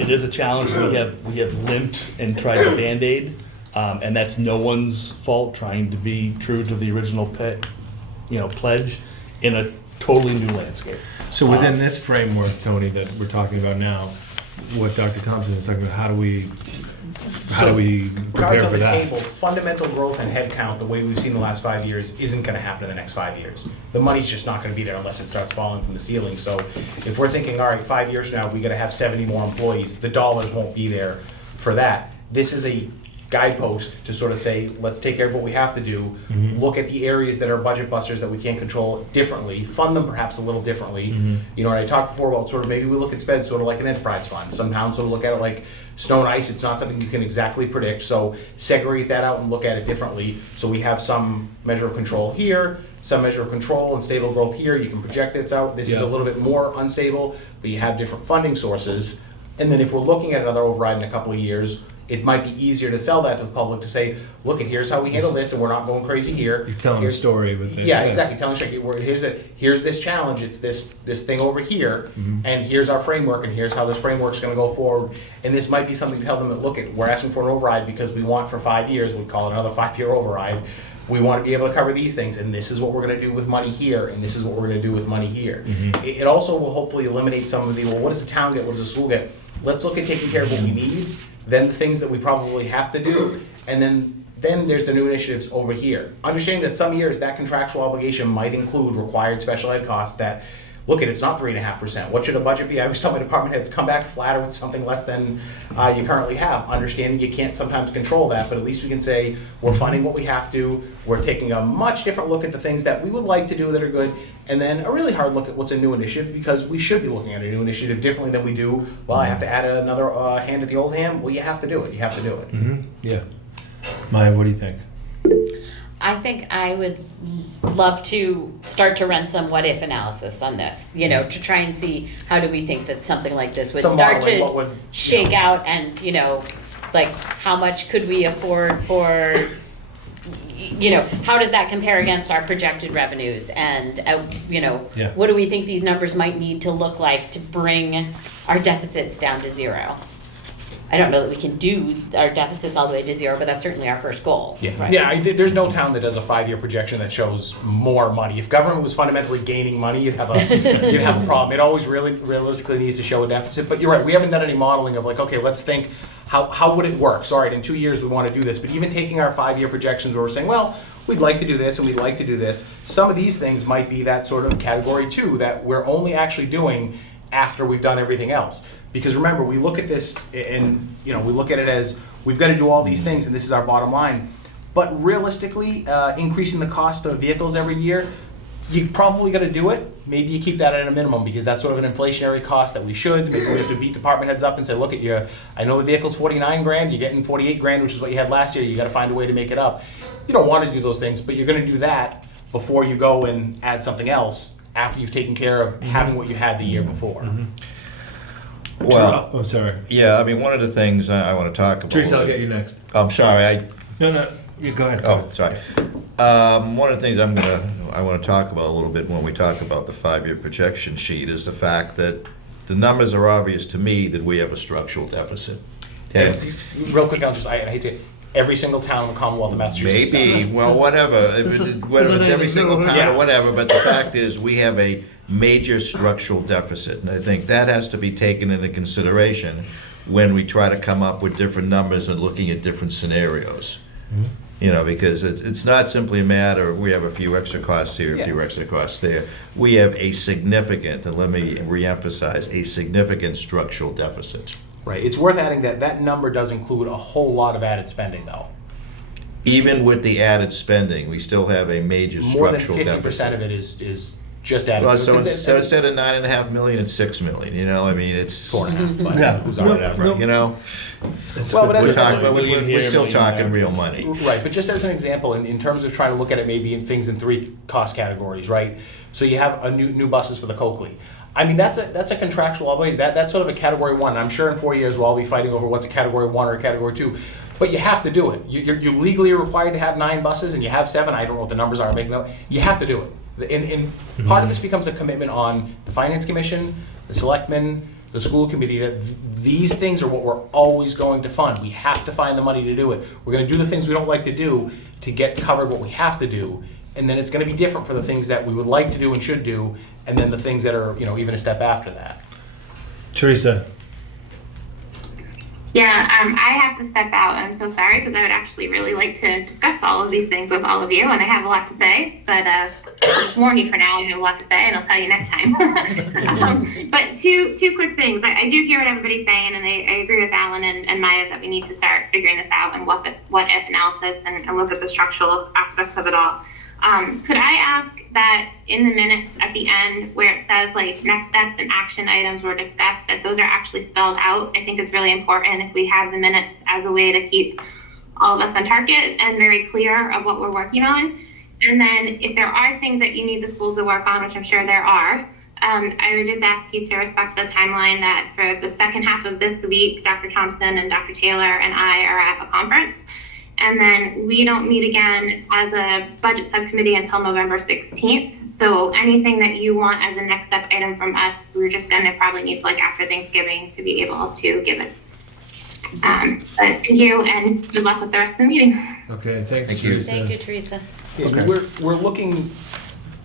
is a challenge. We have limped and tried to Band-Aid, and that's no one's fault, trying to be true to the original pledge in a totally new landscape. So within this framework, Tony, that we're talking about now, what Dr. Thompson is talking about, how do we prepare Cards on for the that? table, fundamental growth and headcount, the way we've seen the last 5 years, isn't gonna happen in the next 5 years. The money's just not gonna be there unless it starts falling from the ceiling. So if we're thinking, all right, 5 years from now, we gotta have 70 more employees, the dollars won't be there for that. This is a guidepost to sort of say, let's take care of what we have to do, look at the areas that are budget busters that we can't control differently, fund them perhaps a little differently. You know, and I talked before about sort of maybe we look at sped sort of like an enterprise fund. Some towns sort of look at it like snow and ice, it's not something you can exactly predict, so segregate that out and look at it differently. So we have some measure of control here, some measure of control and stable growth here, you can project this out. This is Yeah. a little bit more unstable, but you have different funding sources. And then if we're looking at another override in a couple of years, it might be easier to sell that to the public to say, look, and here's how we handle this, and we're not going crazy here. You're telling a Here's- story with it. Yeah, exactly. Telling here's this challenge. It's this thing over here, and here's our framework, and here's how this framework's going to go forward. And this might be something to tell them that look, we're asking for an override because we want for 5 years. We call it another 5-year override. We want to be able to cover these things, and this is what we're going to do with money here, and this is what we're going to do with money here. It also will hopefully eliminate some of the, well, what does the town get? What does the school get? Let's look at taking care of what we need, then the things that we probably have to do, and then there's the new initiatives over here. Understanding that some years that contractual obligation might include required special ed costs that, look at, it's not 3.5%. What should a budget be? I always tell my department heads, come back flatter with something less than you currently have. Understanding you can't sometimes control that, but at least we can say we're funding what we have to. We're taking a much different look at the things that we would like to do that are good, and then a really hard look at what's a new initiative, because we should be looking at a new initiative differently than we do. Well, I have to add another hand at the old ham. Well, you have to do it. You have to do it. Yeah. Maya, what do you think? I think I would love to start to run some what if analysis on this, you know, to try and see how do we think that something like this would Some start modeling, to what would, shake out, and, you know, like how much could we afford for, you know, how does that compare against our projected revenues, and, you know, Yeah. what do we think these numbers might need to look like to bring our deficits down to zero? I don't know that we can do our deficits all the way to zero, but that's certainly our first goal. Right? Yeah, there's no town that does a 5-year projection that shows more money. If government was fundamentally gaining money, you'd have a problem. It always really realistically needs to show a deficit. But you're right, we haven't done any modeling of like, okay, let's think how would it work? So all right, in 2 years we want to do this. But even taking our 5-year projections where we're saying, well, we'd like to do this and we'd like to do this. Some of these things might be that sort of category 2 that we're only actually doing after we've done everything else. Because remember, we look at this and, you know, we look at it as we've got to do all these things and this is our bottom line. But realistically, increasing the cost of vehicles every year, you probably got to do it. Maybe you keep that at a minimum because that's sort of an inflationary cost that we should. Maybe we have to beat department heads up and say, look at you. I know the vehicle's 49 grand. You're getting 48 grand, which is what you had last year. You got to find a way to make it up. You don't want to do those things, but you're going to do that before you go and add something else after you've taken care of having what you had the year before. Well, Oh, sorry. yeah, I mean, one of the things I want to talk about. Teresa, I'll get you next. I'm sorry, No, you go ahead. oh, sorry. One of the things I want to talk about a little bit when we talk about the 5-year projection sheet is the fact that the numbers are obvious to me that we have a structural deficit. Okay? Real quick, I hate to. Every single town in the Commonwealth of Massachusetts. Maybe, does. well, whatever, whether it's every single town Yeah. or whatever, but the fact is, we have a major structural deficit, and I think that has to be taken into consideration when we try to come up with different numbers and looking at different scenarios. You know, because it's not simply a matter of we have a few extra costs here, a few extra costs there. We have a significant, and let me reemphasize, a significant structural deficit. Right. It's worth adding that number does include a whole lot of added spending, though. Even with the added spending, we still have a major More than structural 50% deficit. of it is just added. Well, so instead of 9.5 million, it's 6 million, you know, I mean, it's, 4.5. But Yeah. who's whatever. you know, Well, but as we're a- talking, as a- but million we're here, still million talking there. real money. Right, but just as an example, in terms of trying to look at it maybe in things in 3 cost categories, right? So you have a new buses for the Coakley. I mean, that's a contractual obligation. That's sort of a category 1. I'm sure in 4 years we'll all be fighting over what's a category 1 or a category 2. But you have to do it. You're legally required to have 9 buses, and you have 7. I don't know what the numbers are. I'm making up. You have to do it. And part of this becomes a commitment on the Finance Commission, the Selectmen, the school committee, that these things are what we're always going to fund. We have to find the money to do it. We're going to do the things we don't like to do to get covered what we have to do. And then it's going to be different for the things that we would like to do and should do, and then the things that are, you know, even a step after that. Teresa. Yeah, I have to step out. I'm so sorry because I would actually really like to discuss all of these things with all of you, and I have a lot to say. But I'll just warn you for now, I have a lot to say, and I'll tell you next time. But two quick things. I do hear what everybody's saying, and I agree with Alan and Maya that we need to start figuring this out and what if analysis and look at the structural aspects of it all. Could I ask that in the minutes at the end where it says like next steps and action items were discussed, that those are actually spelled out? I think it's really important if we have the minutes as a way to keep all of us on target and very clear of what we're working on. And then if there are things that you need the schools to work on, which I'm sure there are, I would just ask you to respect the timeline that for the second half of this week, Dr. Thompson and Dr. Taylor and I are at a conference. And then we don't meet again as a budget subcommittee until November 16th. So anything that you want as a next step item from us, we're just going to probably need to like after Thanksgiving to be able to give it. But thank you and good luck with the rest of the meeting. Okay, thanks, Thank you. Teresa. Thank you, Teresa. Yeah, so Okay. we're looking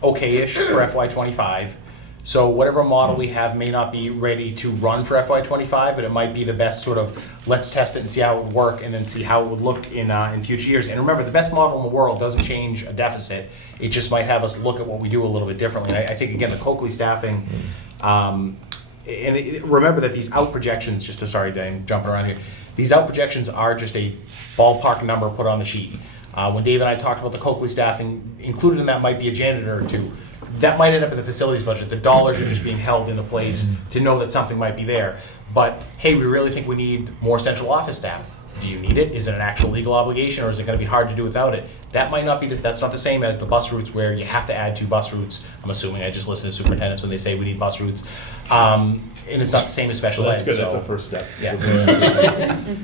okay-ish for FY '25. So whatever model we have may not be ready to run for FY '25, but it might be the best sort of, let's test it and see how it would work and then see how it would look in future years. And remember, the best model in the world doesn't change a deficit. It just might have us look at what we do a little bit differently. And I think, again, the Coakley staffing, remember that these out projections, sorry, Dane, jumping around here, these out projections are just a ballpark number put on the sheet. When Dave and I talked about the Coakley staffing, included in that might be a janitor or two. That might end up in the facilities budget. The dollars are just being held into place to know that something might be there. But hey, we really think we need more central office staff. Do you need it? Is it an actual legal obligation, or is it going to be hard to do without it? That might not be this. That's not the same as the bus routes where you have to add 2 bus routes. I'm assuming I just listen to superintendents when they say we need bus routes, and it's not the same as special Well, ed. that's good, so- that's a first step. Yeah.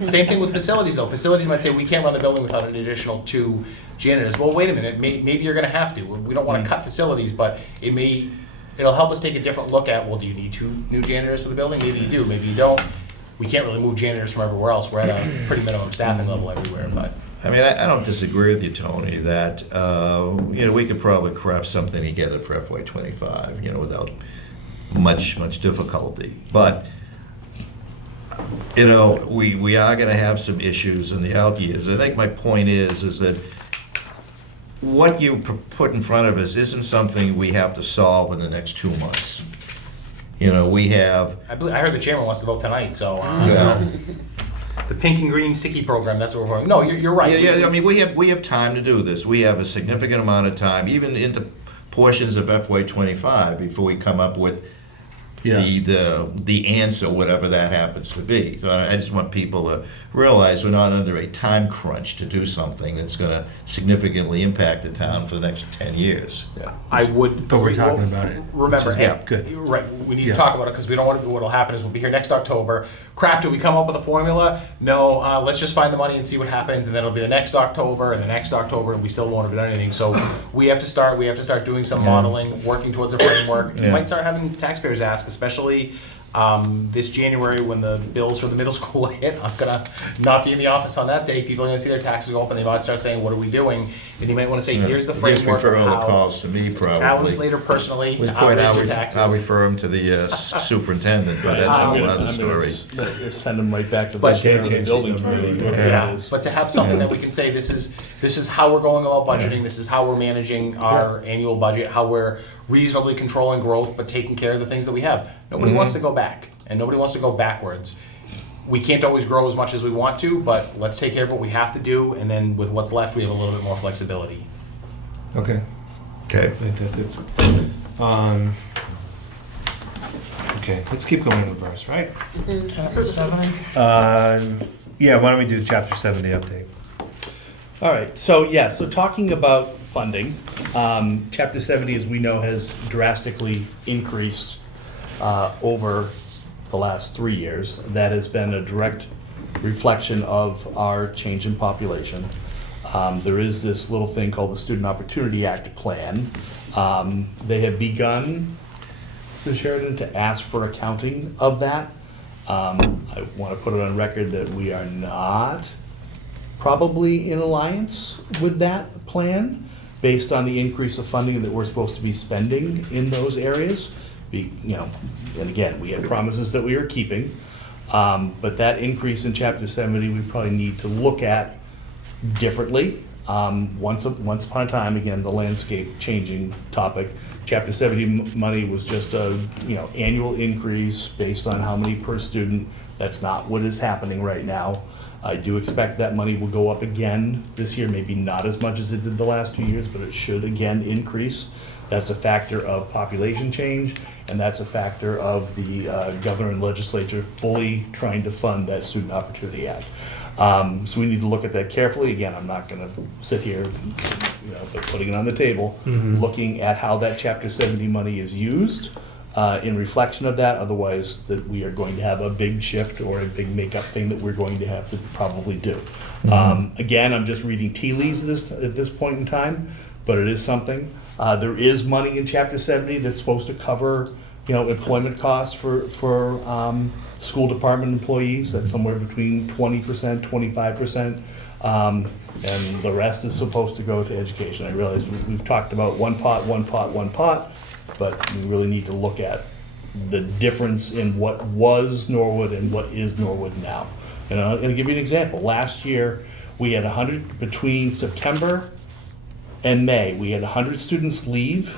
Same thing with facilities though. Facilities might say we can't run the building without an additional 2 janitors. Well, wait a minute, maybe you're gonna have to. We don't wanna cut facilities, but it'll help us take a different look at, well, do you need 2 new janitors for the building? Maybe you do, maybe you don't. We can't really move janitors from everywhere else. We're at a pretty minimum staffing level everywhere, but. I mean, I don't disagree with you, Tony, that, we could probably craft something together for FY '25, without much difficulty. But, we are gonna have some issues in the out years. I think my point is that what you put in front of us isn't something we have to solve in the next 2 months. We have, I heard the chairman wants to vote tonight, so, the pink and green sticky program, that's what we're going. No, you're right. yeah, I mean, we have time to do this. We have a significant amount of time, even into portions of FY '25, before we come up with the answer, whatever that happens to be. So I just want people to realize we're not under a time crunch to do something that's going to significantly impact the town for the next 10 years. I would. But we're talking about it. Remember, Yeah, good. you're right, we need Yeah. to talk about it because we don't want to, what'll happen is we'll be here next October. Crap, do we come up with a formula? No, let's just find the money and see what happens, and then it'll be the next October and the next October, and we still won't have done anything. So we have to start doing some modeling, working towards a framework. You Yeah. might start having taxpayers ask, especially this January when the bills for the middle school hit. I'm gonna not be in the office on that day. People are gonna see their taxes go up, and they might start saying, "What are we doing?" And you might want to say, "Here's the Just framework refer of all the how." calls to me, probably. Alan Slater personally, With I'll point, raise I'll your I'll taxes. refer him to the superintendent, but that's a whole other story. Send them right back to the But- chair of the building committee. whoever it Yeah, is. but to have something that we can say, this is how we're going about budgeting, this is how we're managing our annual budget, how we're reasonably controlling growth, but taking care of the things that we have. Nobody wants to go back, and nobody wants to go backwards. We can't always grow as much as we want to, but let's take care of what we have to do, and then with what's left, we have a little bit more flexibility. Okay. Okay. I think that's it. Okay, let's keep going in reverse, right? Chapter 70. Yeah, why don't we do chapter 70 update? All right, so talking about funding, Chapter 70, as we know, has drastically increased over the last 3 years. That has been a direct reflection of our change in population. There is this little thing called the Student Opportunity Act plan. They have begun, Sue Sheridan, to ask for accounting of that. I want to put it on record that we are not probably in alliance with that plan, based on the increase of funding that we're supposed to be spending in those areas. And again, we had promises that we were keeping, but that increase in Chapter 70, we probably need to look at differently. Once upon a time, again, the landscape changing topic, Chapter 70 money was just a annual increase based on how many per student. That's not what is happening right now. I do expect that money will go up again this year, maybe not as much as it did the last 2 years, but it should again increase. That's a factor of population change, and that's a factor of the governor and legislature fully trying to fund that Student Opportunity Act. So we need to look at that carefully. Again, I'm not gonna sit here, but putting it on the table, looking at how that Chapter 70 money is used, in reflection of that, otherwise that we are going to have a big shift or a big makeup thing that we're going to have to probably do. Again, I'm just reading tea leaves at this point in time, but it is something. There is money in Chapter 70 that's supposed to cover, employment costs for school department employees. That's somewhere between 20%, 25%. And the rest is supposed to go to education. I realize we've talked about one pot, but we really need to look at the difference in what was Norwood and what is Norwood now. And I'm going to give you an example. Last year, we had 100, between September and May, we had 100 students leave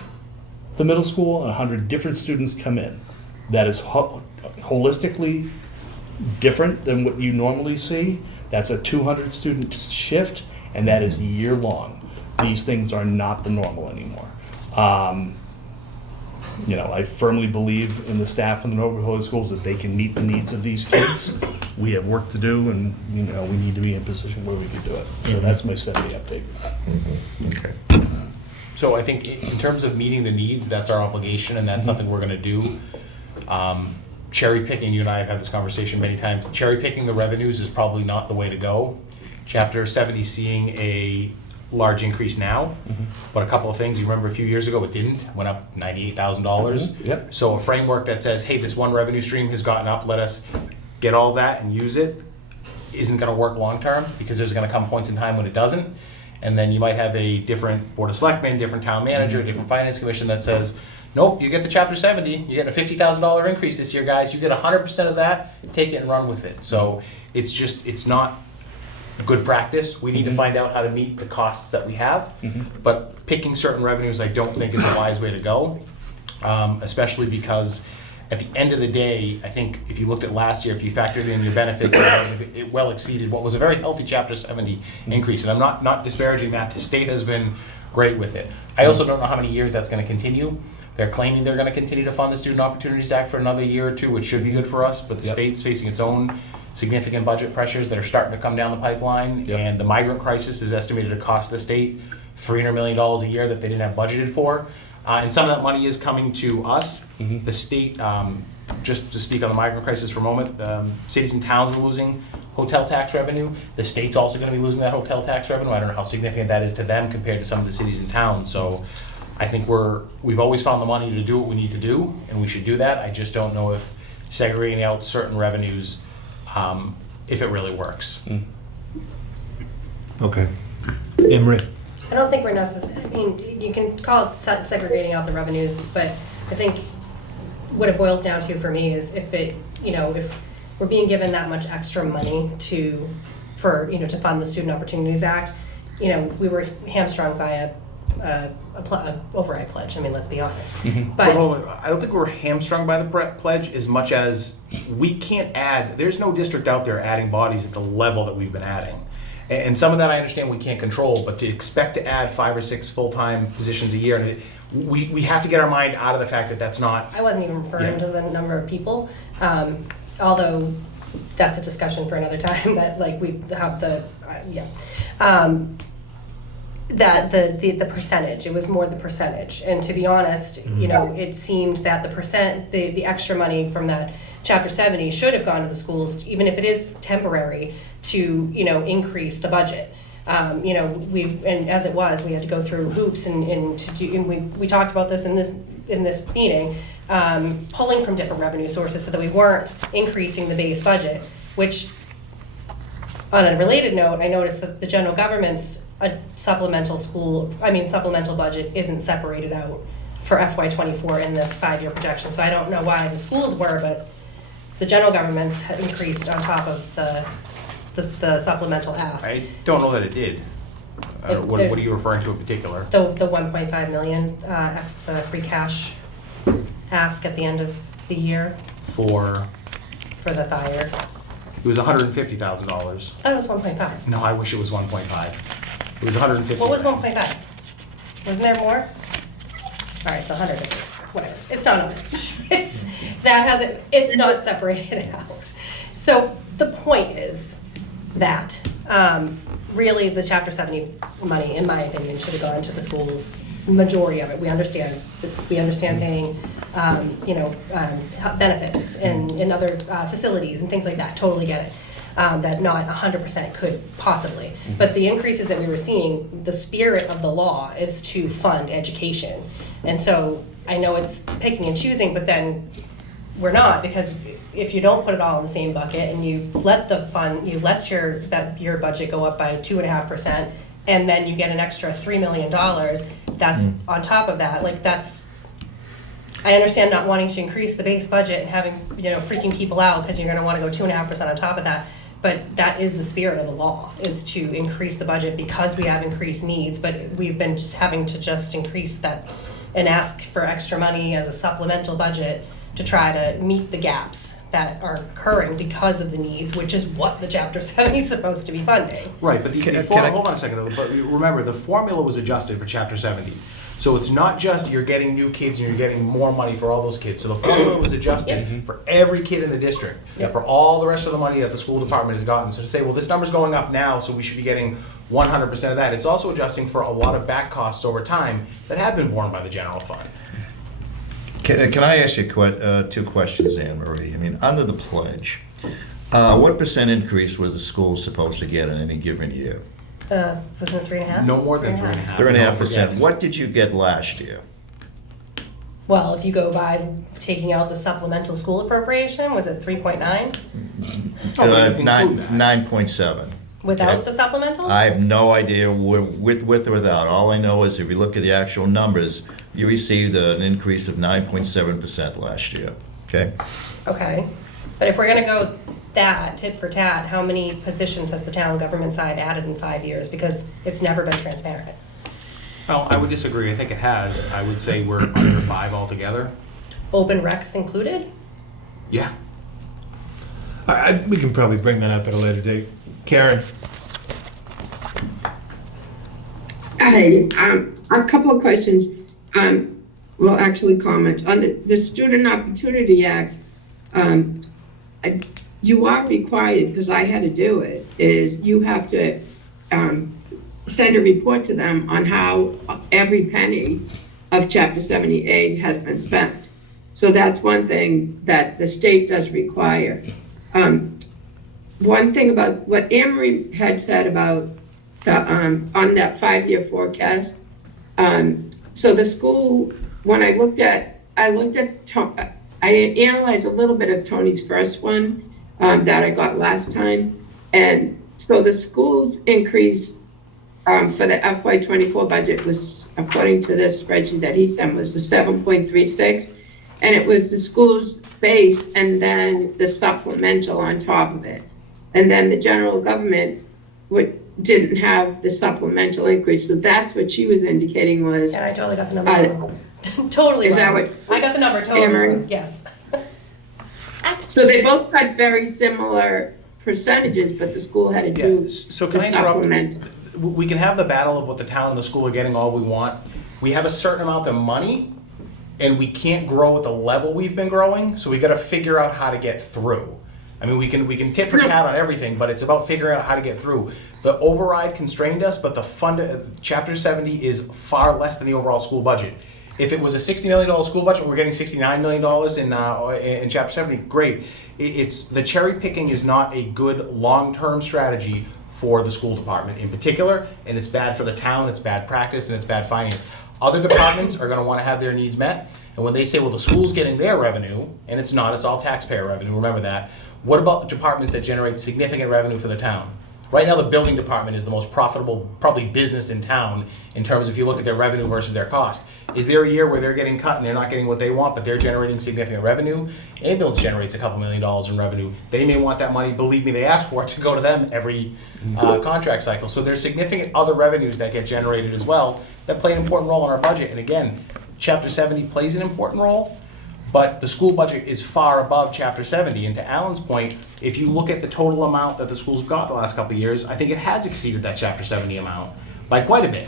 the middle school and 100 different students come in. That is holistically different than what you normally see. That's a 200 student shift, and that is year long. These things are not the normal anymore. I firmly believe in the staff in the Norwood Holy Schools that they can meet the needs of these kids. We have work to do, and we need to be in a position where we can do it. So that's my 70 update. Okay. So I think in terms of meeting the needs, that's our obligation, and that's something we're gonna do. Cherry picking, you and I have had this conversation many times, cherry picking the revenues is probably not the way to go. Chapter 70 is seeing a large increase now, but a couple of things, you remember a few years ago it didn't, went up $98,000. Yep. So a framework that says, hey, this one revenue stream has gotten up, let us get all that and use it, isn't gonna work long-term, because there's gonna come points in time when it doesn't. And then you might have a different Board of Selectmen, different town manager, different finance commission that says, nope, you get the Chapter 70, you get a $50,000 increase this year, guys, you get 100% of that, take it and run with it. So it's not good practice. We need to find out how to meet the costs that we have, but picking certain revenues I don't think is a wise way to go, especially because at the end of the day, I think if you looked at last year, if you factored in your benefits, it well exceeded what was a very healthy Chapter 70 increase. And I'm not disparaging that. The state has been great with it. I also don't know how many years that's going to continue. They're claiming they're going to continue to fund the Student Opportunities Act for another year or two, which should be good for us, but the state's facing its own significant budget pressures that are starting to come down the pipeline, and the migrant crisis is estimated to cost the state $300 million a year that they didn't have budgeted for. And some of that money is coming to us. The state, just to speak on the migrant crisis for a moment, cities and towns are losing hotel tax revenue. The state's also going to be losing that hotel tax revenue. I don't know how significant that is to them compared to some of the cities and towns. So I think we've always found the money to do what we need to do, and we should do that. I just don't know if segregating out certain revenues, if it really works. Okay. Imre? I don't think we're necessarily, I mean, you can call it segregating out the revenues, but I think what it boils down to for me is if we're being given that much extra money to fund the Student Opportunities Act, we were hamstrung by a override pledge. I mean, let's be honest. But hold on, I don't think we're hamstrung by the pledge as much as we can't add, there's no district out there adding bodies at the level that we've been adding. And some of that I understand we can't control, but to expect to add 5 or 6 full-time positions a year, and we have to get our mind out of the fact that that's not. I wasn't even referring to the number of people, although that's a discussion for another time. That we have that the percentage. It was more the percentage, and to be honest, it seemed that the extra money from that Chapter 70 should have gone to the schools, even if it is temporary, to increase the budget. And as it was, we had to go through hoops and we talked about this in this meeting, pulling from different revenue sources so that we weren't increasing the base budget. Which, on a related note, I noticed that the general government's supplemental budget isn't separated out for FY24 in this 5-year projection. So I don't know why the schools were, but the general government's had increased on top of the supplemental ask. I don't know that it did. What are you referring to in particular? The 1.5 million the free cash ask at the end of the year For the fire. it was $150,000. I thought it was 1.5. No, I wish it was 1.5. It was 150. What was 1.5? Wasn't there more? All right, so 150. Whatever. It's not on it. It's not separated out. So the point is that really the Chapter 70 money, in my opinion, should have gone to the schools majority of it. We understand paying, benefits in other facilities and things like that, totally get it. That not 100% could possibly. But the increases that we were seeing, the spirit of the law is to fund education. And so I know it's picking and choosing, but then we're not, because if you don't put it all in the same bucket and you let your budget go up by 2.5%, and then you get an extra $3 million, that's on top of that, I understand not wanting to increase the base budget and having, freaking people out because you're gonna wanna go 2.5% on top of that. But that is the spirit of the law, is to increase the budget because we have increased needs, but we've been just having to just increase that and ask for extra money as a supplemental budget to try to meet the gaps that are occurring because of the needs, which is what the Chapter 70 is supposed to be funding. Right, but hold on a second, but remember, the formula was adjusted for Chapter 70. So it's not just you're getting new kids and you're getting more money for all those kids. So the formula was adjusted for every kid in the district, for all the rest of the money that the school department has gotten. So to say, well, this number's going up now, so we should be getting 100% of that. It's also adjusting for a lot of back costs over time that have been borne by the general fund. Can I ask you two questions, Anne Marie? I mean, under the pledge, what percent increase was the school supposed to get in any given year? Wasn't it 3.5? No more than 3.5. 3.5%. What did you get last year? Well, if you go by taking out the supplemental school appropriation, was it 3.9? 9.7. Without Okay. the supplemental? I have no idea with or without. All I know is if you look at the actual numbers, you received an increase of 9.7% last year. Okay? Okay, but if we're gonna go that, tit for tat, how many positions has the town government side added in 5 years? Because it's never been transparent. Well, I would disagree. I think it has. I would say we're under 5 altogether. Open recs included? Yeah. We can probably bring that up at a later date. Karen? Hi, a couple of questions. Well, actually comments. On the Student Opportunity Act, you are required, because I had to do it, is you have to send a report to them on how every penny of Chapter 70 aid has been spent. So that's one thing that the state does require. One thing about what Anne-Marie had said about the, on that 5-year forecast. So the school, when I analyzed a little bit of Tony's first one that I got last time. And so the school's increase for the FY24 budget was, according to this spreadsheet that he sent, was the 7.36. And it was the school's base and then the supplemental on top of it. And then the general government didn't have the supplemental increase. So that's what she was indicating was. And I totally got the number wrong. Totally Is that wrong. what- I got the number totally Anne-Marie? wrong, yes. So they both got very similar percentages, but the school had to do Yeah. So the can I interrupt? supplemental. We can have the battle of what the town and the school are getting all we want. We have a certain amount of money, and we can't grow at the level we've been growing, so we gotta figure out how to get through. I mean, we can tit for tat on everything, but it's about figuring out how to get through. The override constrained us, but Chapter 70 is far less than the overall school budget. If it was a $60 million school budget, we're getting $69 million in Chapter 70, great. The cherry picking is not a good long-term strategy for the school department in particular, and it's bad for the town, it's bad practice, and it's bad finance. Other departments are gonna wanna have their needs met, and when they say, well, the school's getting their revenue, and it's not, it's all taxpayer revenue, remember that. What about departments that generate significant revenue for the town? Right now, the building department is the most profitable, probably, business in town in terms of if you look at their revenue versus their cost. Is there a year where they're getting cut and they're not getting what they want, but they're generating significant revenue? Ambulance generates a couple $1 million in revenue. They may want that money, believe me, they ask for it to go to them every contract cycle. So there's significant other revenues that get generated as well that play an important role in our budget. And again, Chapter 70 plays an important role, but the school budget is far above Chapter 70. And to Alan's point, if you look at the total amount that the schools have got the last couple of years, I think it has exceeded that Chapter 70 amount by quite a bit.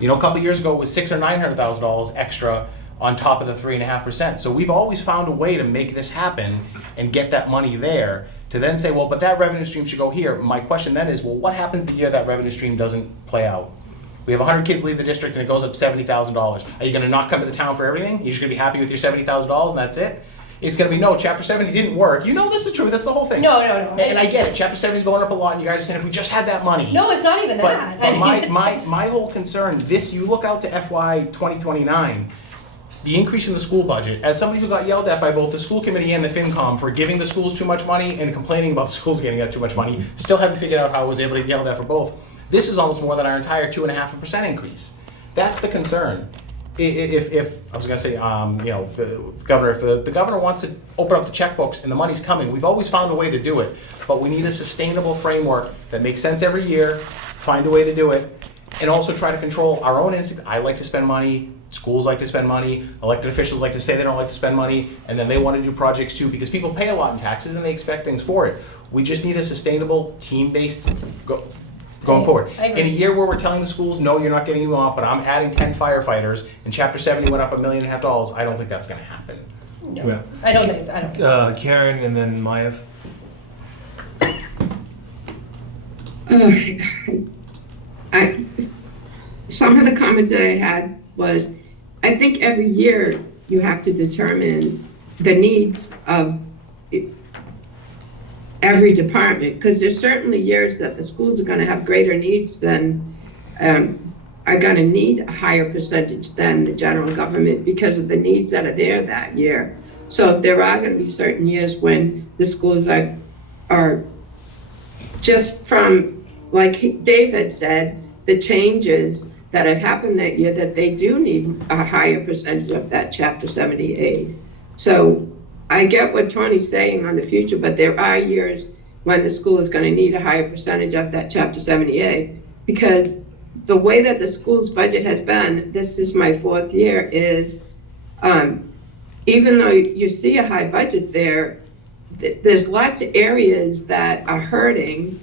You know, a couple of years ago, it was $600,000 or $900,000 extra on top of the 3.5%. So we've always found a way to make this happen and get that money there to then say, well, but that revenue stream should go here. My question then is, well, what happens the year that revenue stream doesn't play out? We have 100 kids leave the district and it goes up $70,000. Are you gonna not come to the town for everything? You're just gonna be happy with your $70,000 and that's it? It's gonna be, no, Chapter 70 didn't work. You know that's the truth, that's the whole thing. No. And I get it, Chapter 70 is going up a lot, and you guys are saying, if we just had that money. No, it's not even that. But I mean, my whole concern, you look out to FY 2029, the increase in the school budget, as somebody who got yelled at by both the school committee and the FinCom for giving the schools too much money and complaining about the schools getting too much money, still haven't figured out how I was able to get yelled at for both. This is almost more than our entire 2.5% increase. That's the concern. If I was gonna say, the governor, if the governor wants to open up the checkbooks and the money's coming, we've always found a way to do it. But we need a sustainable framework that makes sense every year, find a way to do it, and also try to control our own instinct. I like to spend money, schools like to spend money, elected officials like to say they don't like to spend money, and then they want to do projects too, because people pay a lot in taxes and they expect things for it. We just need a sustainable, team-based going forward. I agree. In a year where we're telling the schools, no, you're not getting you on, but I'm adding 10 firefighters, and Chapter 70 went up $1.5 million, I don't think that's gonna happen. No, Yeah. I don't think it's, I don't. Karen and then Maev. Some of the comments that I had was, I think every year you have to determine the needs of every department, because there's certainly years that the schools are gonna have greater needs than, are gonna need a higher percentage than the general government because of the needs that are there that year. So there are gonna be certain years when the schools are just from, like Dave had said, the changes that had happened that year, that they do need a higher percentage of that Chapter 70 aid. So I get what Tony's saying on the future, but there are years when the school is going to need a higher percentage of that Chapter 70 aid, because the way that the school's budget has been, this is my 4th year, is even though you see a high budget there, there's lots of areas that are hurting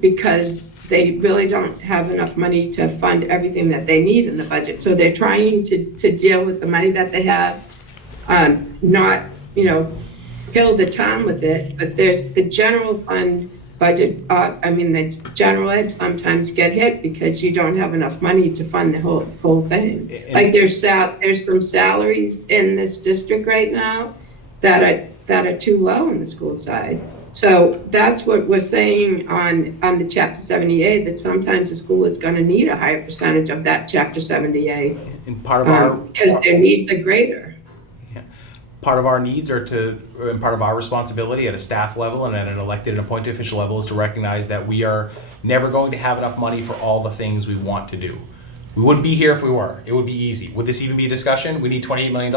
because they really don't have enough money to fund everything that they need in the budget. So they're trying to deal with the money that they have, not, kill the town with it, but there's the general fund budget, the general ed sometimes get hit because you don't have enough money to fund the whole thing. Like there's some salaries in this district right now that are too low on the school side. So that's what we're saying on the Chapter 70A, that sometimes the school is going to need a higher percentage of that Chapter 70A. And part of because their needs are greater. Part of our needs and part of our responsibility at a staff level and at an elected and appointed official level is to recognize that we are never going to have enough money for all the things we want to do. We wouldn't be here if we were. It would be easy. Would this even be a discussion? We need $28 million.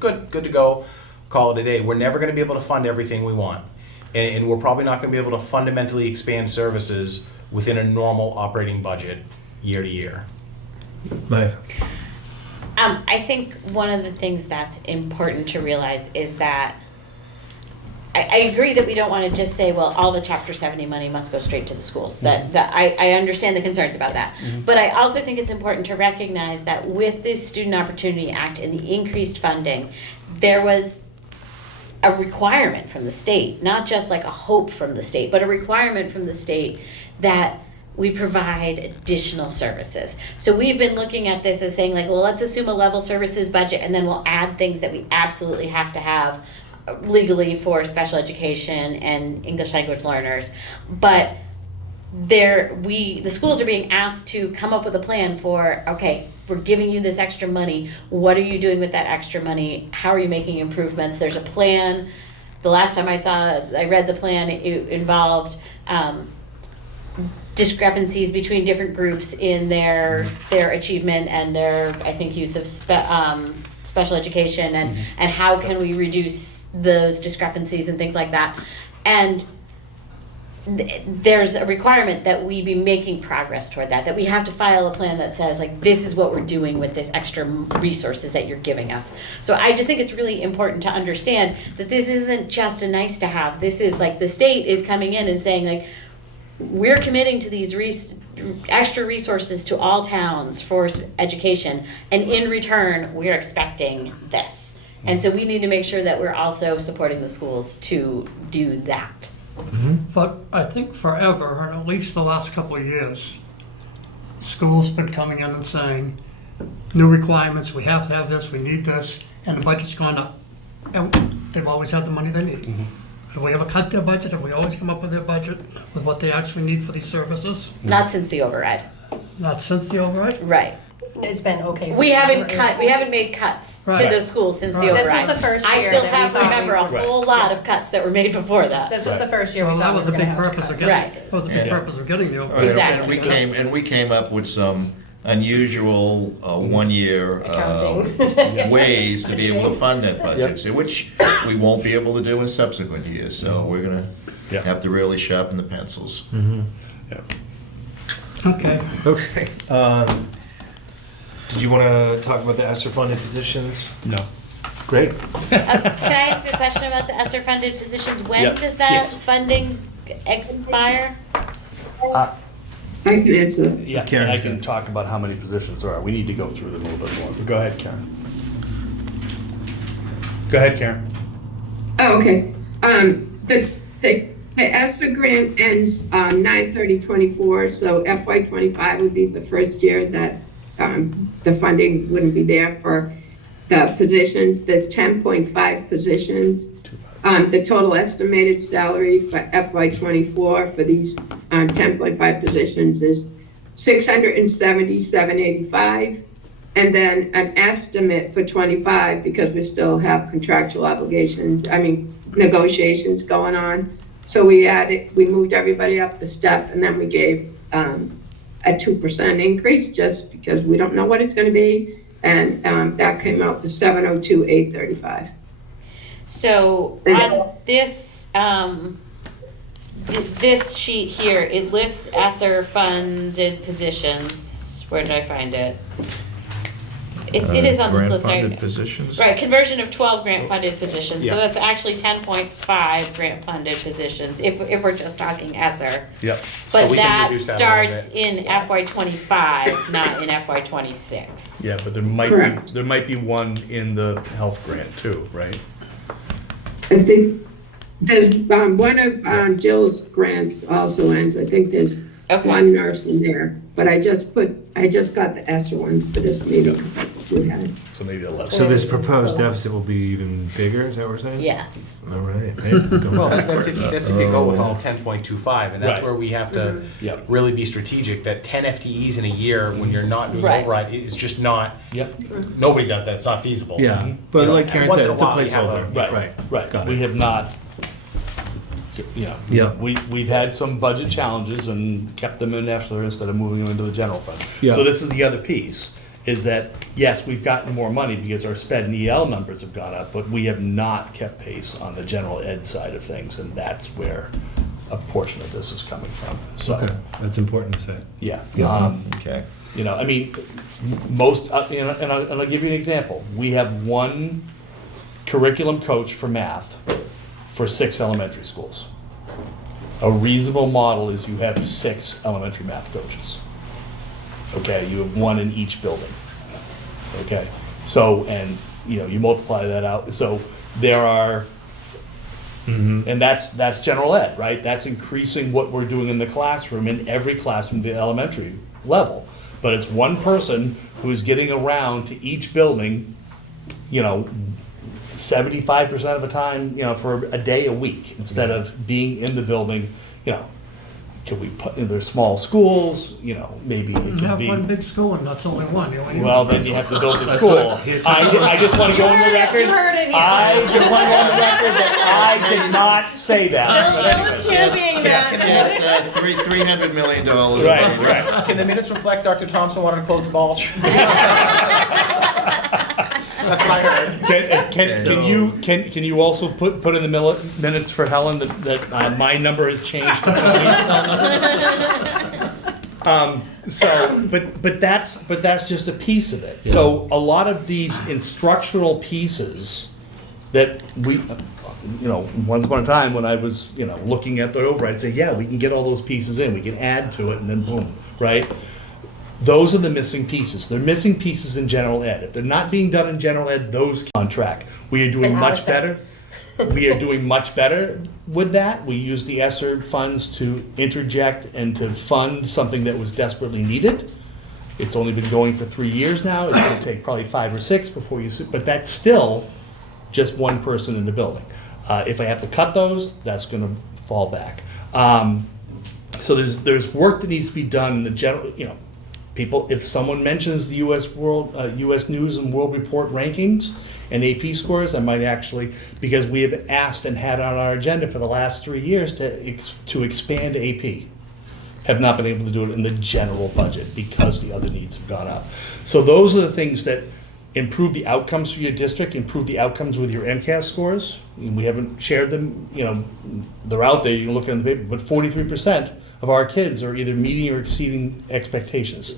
Good to go. Call it a day. We're never going to be able to fund everything we want. And we're probably not going to be able to fundamentally expand services within a normal operating budget year to year. Maev. I think one of the things that's important to realize is that I agree that we don't want to just say, well, all the Chapter 70 money must go straight to the schools. That I understand the concerns about that. But I also think it's important to recognize that with this Student Opportunity Act and the increased funding, there was a requirement from the state, not just like a hope from the state, but a requirement from the state that we provide additional services. So we've been looking at this as saying, like, well, let's assume a level services budget and then we'll add things that we absolutely have to have legally for special education and English language learners. But the schools are being asked to come up with a plan for, okay, we're giving you this extra money. What are you doing with that extra money? How are you making improvements? There's a plan. The last time I read the plan, it involved discrepancies between different groups in their achievement and their, I think, use of special education and how can we reduce those discrepancies and things like that. And there's a requirement that we be making progress toward that we have to file a plan that says, like, this is what we're doing with this extra resources that you're giving us. So I just think it's really important to understand that this isn't just a nice to have. This is like the state is coming in and saying, like, we're committing to these extra resources to all towns for education, and in return, we're expecting this. And so we need to make sure that we're also supporting the schools to do that. But I think forever, and at least the last couple of years, schools been coming in and saying, new requirements, we have to have this, we need this, and the budget's gone up. And they've always had the money they need. Have we ever cut their budget? Have we always come up with their budget, with what they actually need for these services? Not since the override. Not since the override? Right. It's been okay. We since haven't the- cut, we haven't made cuts to Right. the schools since the Right. override. This was the first I year still that we have, thought we remember, a Right. whole lot of cuts that were made before that. This was the first year we Well, that thought we was were the gonna big have to purpose cut of getting, services. that was the big Yeah. purpose of getting the Right, override. Exactly. And we came up with some unusual one-year Accounting. ways to be able to fund that budget, so which we won't be able to do in subsequent years. So we're gonna Yeah. have to really sharpen the pencils. Okay. Okay. Did you want to talk about the ESSER funded positions? No. Great. Can I ask a question about the ESSER funded positions? When Yep. does that Yes. funding expire? I can answer that. Yeah, and Karen's I can good. talk about how many positions there are. We need to go through them a little bit more. But go ahead, Karen. Go ahead, Karen. Oh, okay. The ESSER grant ends 9/30/24, so FY '25 would be the first year that the funding wouldn't be there for the positions. There's 10.5 positions. The total estimated salary for FY '24 for these 10.5 positions is $677.85. And then an estimate for '25, because we still have contractual obligations, negotiations going on. So we moved everybody up the step, and then we gave a 2% increase just because we don't know what it's gonna be. And that came out to $702,835. So on this, this sheet here, it lists ESSER funded positions. Where did I find it? It is on this list, Grant-funded right? positions. Right, conversion of 12 grant funded positions, so Yeah. that's actually 10.5 grant funded positions, if we're just talking ESSER. Yep. So But we can that reduce that a little starts bit. in FY '25, not in FY '26. Yeah, but Correct. there might be one in the health grant too, right? I think there's one of Jill's grants also ends. I think there's Okay. one nurse in there, but I just got the ESSER ones for this meeting. We had. So maybe 11. So this proposed deficit will be even bigger, is that what we're saying? Yes. All right. Hey, go Well, backwards. that's if you go with all 10.25, and that's Right. where we have to Yep. really be strategic, that 10 FTEs in a year when you're not doing Right. override is just not, Yep. nobody does that, it's not feasible. Yeah, You but know, like and Karen once said, in it's a while you have placeholder. Right. Got We it. have not, yeah. Yeah. We've had some budget challenges and kept them in ESSER instead of moving them into the general fund. Yeah. So this is the other piece, is that, yes, we've gotten more money because our SPED and EL numbers have gone up, but we have not kept pace on the general ed side of things, and that's where a portion of this is coming from. So, Okay, that's important to say. yeah. Okay. You know, I mean, most, and I'll give you an example. We have one curriculum coach for math for 6 elementary schools. A reasonable model is you have 6 elementary math coaches. Okay, you have one in each building. Okay, so, and, you multiply that out, so there are, and that's general ed, right? That's increasing what we're doing in the classroom, in every classroom, the elementary level. But it's one person who is getting around to each building, 75% of the time, for a day a week, instead of being in the building, could we put, there's small schools, maybe it You could have be. one big school and that's only one. You only- Well, then you have to build the school. I just want to go on the record. You heard it here. I just want to go on the record that I did not say that. But No anyway. one's championing that. Yes, $300 million. Right, right. Can the minutes reflect Dr. Thompson wanted to close the bulge? That's what I heard. Can you also put in the minutes for Helen that my number has changed to Tony's cell number? But that's just a piece of it. So a lot of these instructional pieces that we, once upon a time when I was, looking at the override, say, yeah, we can get all those pieces in, we can add to it, and then boom, right? Those are the missing pieces. They're missing pieces in general ed. If they're not being done in general ed, those on track. We are doing And how much is that? better. We are doing much better with that. We use the ESSER funds to interject and to fund something that was desperately needed. It's only been going for 3 years now. It's gonna take probably 5 or 6 before you, but that's still just one person in the building. If I have to cut those, that's gonna fall back. So there's work that needs to be done in the general, people, if someone mentions the US News and World Report rankings and AP scores, I might actually, because we have asked and had on our agenda for the last 3 years to expand AP. Have not been able to do it in the general budget because the other needs have gone up. So those are the things that improve the outcomes for your district, improve the outcomes with your MCAS scores. We haven't shared them, they're out there, you can look in the paper, but 43% of our kids are either meeting or exceeding expectations.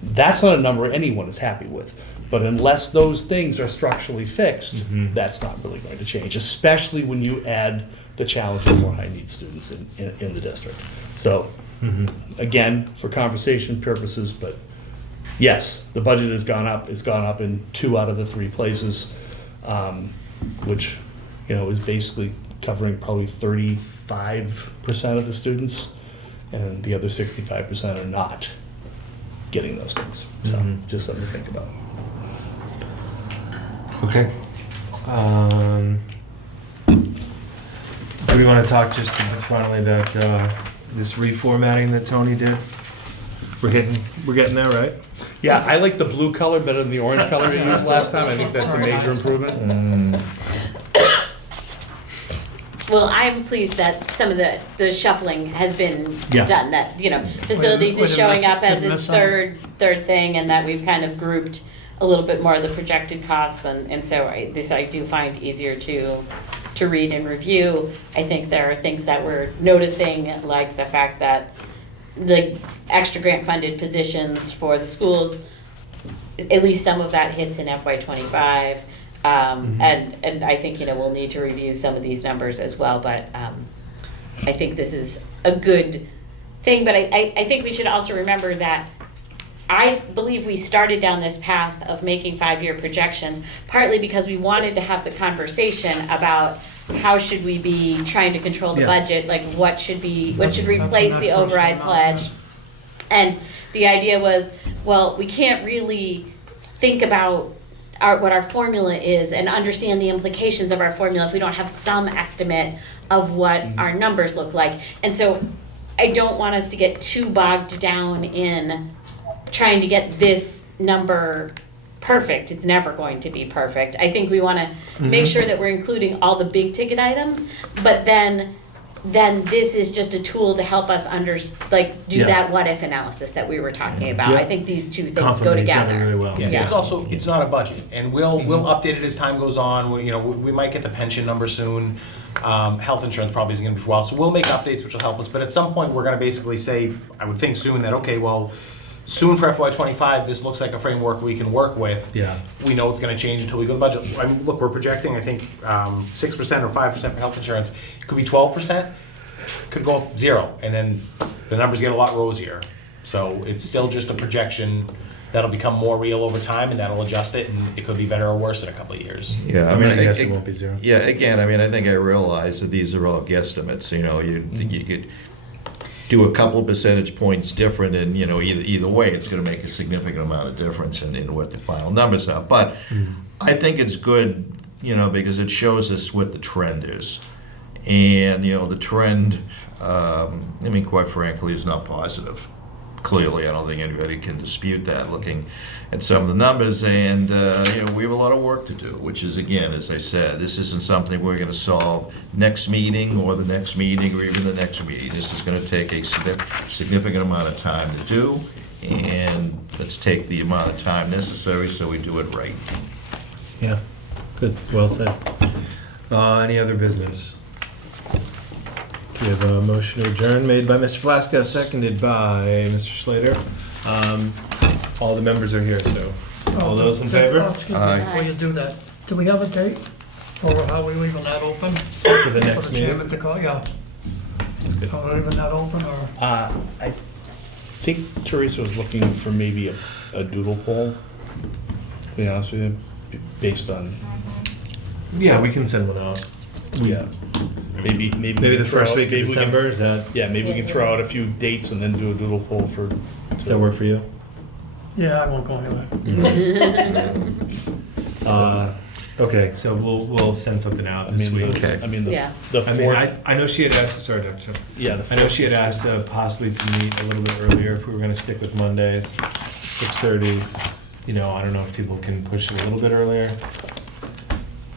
That's not a number anyone is happy with. But unless those things are structurally fixed, that's not really going to change, especially when you add the challenge of more high-need students in the district. So, again, for conversation purposes, but yes, the budget has gone up. It's gone up in 2 out of the 3 places, which, is basically covering probably 35% of the students, and the other 65% are not getting those things. So, just something to think about. Okay. Do we want to talk just finally about this reformatting that Tony did? We're getting there, right? Yeah, I like the blue color better than the orange color you used last time. I think that's a major improvement. Well, I'm pleased that some of the shuffling has been Yeah. done, that, facilities is Wouldn't showing miss- up as didn't its miss some. third thing, and that we've kind of grouped a little bit more of the projected costs, and so I do find easier to read and review. I think there are things that we're noticing, like the fact that the extra grant funded positions for the schools, at least some of that hits in FY '25. And I think, we'll need to review some of these numbers as well, but I think this is a good thing. But I think we should also remember that I believe we started down this path of making 5-year projections, partly because we wanted to have the conversation about how should we be trying to control the budget, like what should replace the override pledge. And the idea was, well, we can't really think about what our formula is and understand the implications of our formula if we don't have some estimate of what our numbers look like. And so I don't want us to get too bogged down in trying to get this number perfect. It's never going to be perfect. I think we want to make sure that we're including all the big ticket items, but then this is just a tool to help us do that what if analysis that we were talking about. Yeah. I think these two things go Complement each other together. really well. Yeah, Yeah. it's not a budget, and we'll update it as time goes on. We might get the pension number soon. Health insurance probably isn't gonna be for a while, so we'll make updates which will help us, but at some point, we're gonna basically say, I would think soon, that, okay, well, soon for FY '25, this looks like a framework we can work with. Yeah. We know it's gonna change until we go to the budget. I mean, look, we're projecting, I think, 6% or 5% for health insurance. It could be 12%, could go up 0, and then the numbers get a lot rosier. So it's still just a projection that'll become more real over time, and that'll adjust it, and it could be better or worse in a couple of years. Yeah, I mean, I guess it won't be 0. Yeah, again, I think I realize that these are all guesstimates, you could do a couple percentage points different, and, either way, it's gonna make a significant amount of difference in what the final numbers are. But I think it's good, because it shows us what the trend is. And, the trend, quite frankly, is not positive. Clearly, I don't think anybody can dispute that, looking at some of the numbers. And, we have a lot of work to do, which is, again, as I said, this isn't something we're going to solve next meeting or the next meeting or even the next meeting. This is going to take a significant amount of time to do, and let's take the amount of time necessary so we do it right. Yeah, good, well said. Any other business? We have a motion to adjourn made by Mr. Plasko, seconded by Mr. Slater. All the members are here, so all those in favor? Excuse Aye. me, before you do that, do we have a date? Or are we leaving that open? For the next For the chairman meeting? to call, yeah. That's good. Are we leaving that open, or? I think Teresa was looking for maybe a doodle poll, to be honest with you, based on, Yeah, we can send one out. yeah. Maybe Maybe we the can throw first out- week of maybe we can- December, is that, Yeah, maybe we can throw out a few dates and then do a doodle poll for. does that work for you? Yeah, I won't go anywhere. Okay, so we'll send something out I this mean, week. Okay. I mean, Yeah. the I mean, fourth, I know she had asked, sorry, Dr. Schiff. yeah, the I know fourth- she had asked possibly to meet a little bit earlier if we were gonna stick with Mondays, 6:30. You know, I don't know if people can push it a little bit earlier,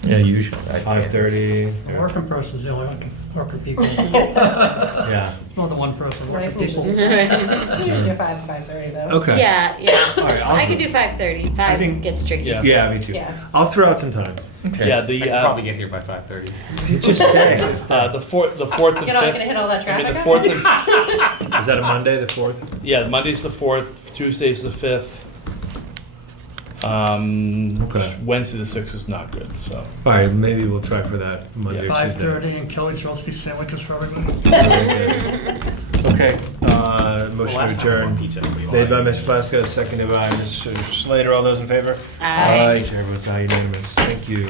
Yeah, usually. I can't. 5:30. The working person's the only one, working people. Yeah, More than one person, working Right, we people. should we should do 5:30 though. okay. Yeah, yeah. All right, I'll I do- could do 5:30. I 5 think- gets tricky. Yeah. Yeah, me too. Yeah. I'll throw out some times. Okay. yeah, I the, could probably get here by 5:30. Just stay. the fourth and You're not gonna fifth. hit all that I mean, traffic? the fourth and, Is that a Monday, the 4th? yeah, Monday's the fourth, Tuesday's the fifth. Okay. Wednesday the sixth is not good, so. All right, maybe we'll try for that Monday or Tuesday. 5:30 and Kelly's roast beef sandwiches for everybody. Okay, motion Last to time I adjourn. bought pizza, we Made by lied. Ms. Plaska, seconded by Mr. Slater. All those in favor? Aye. Chair votes aye, unanimous. Thank you.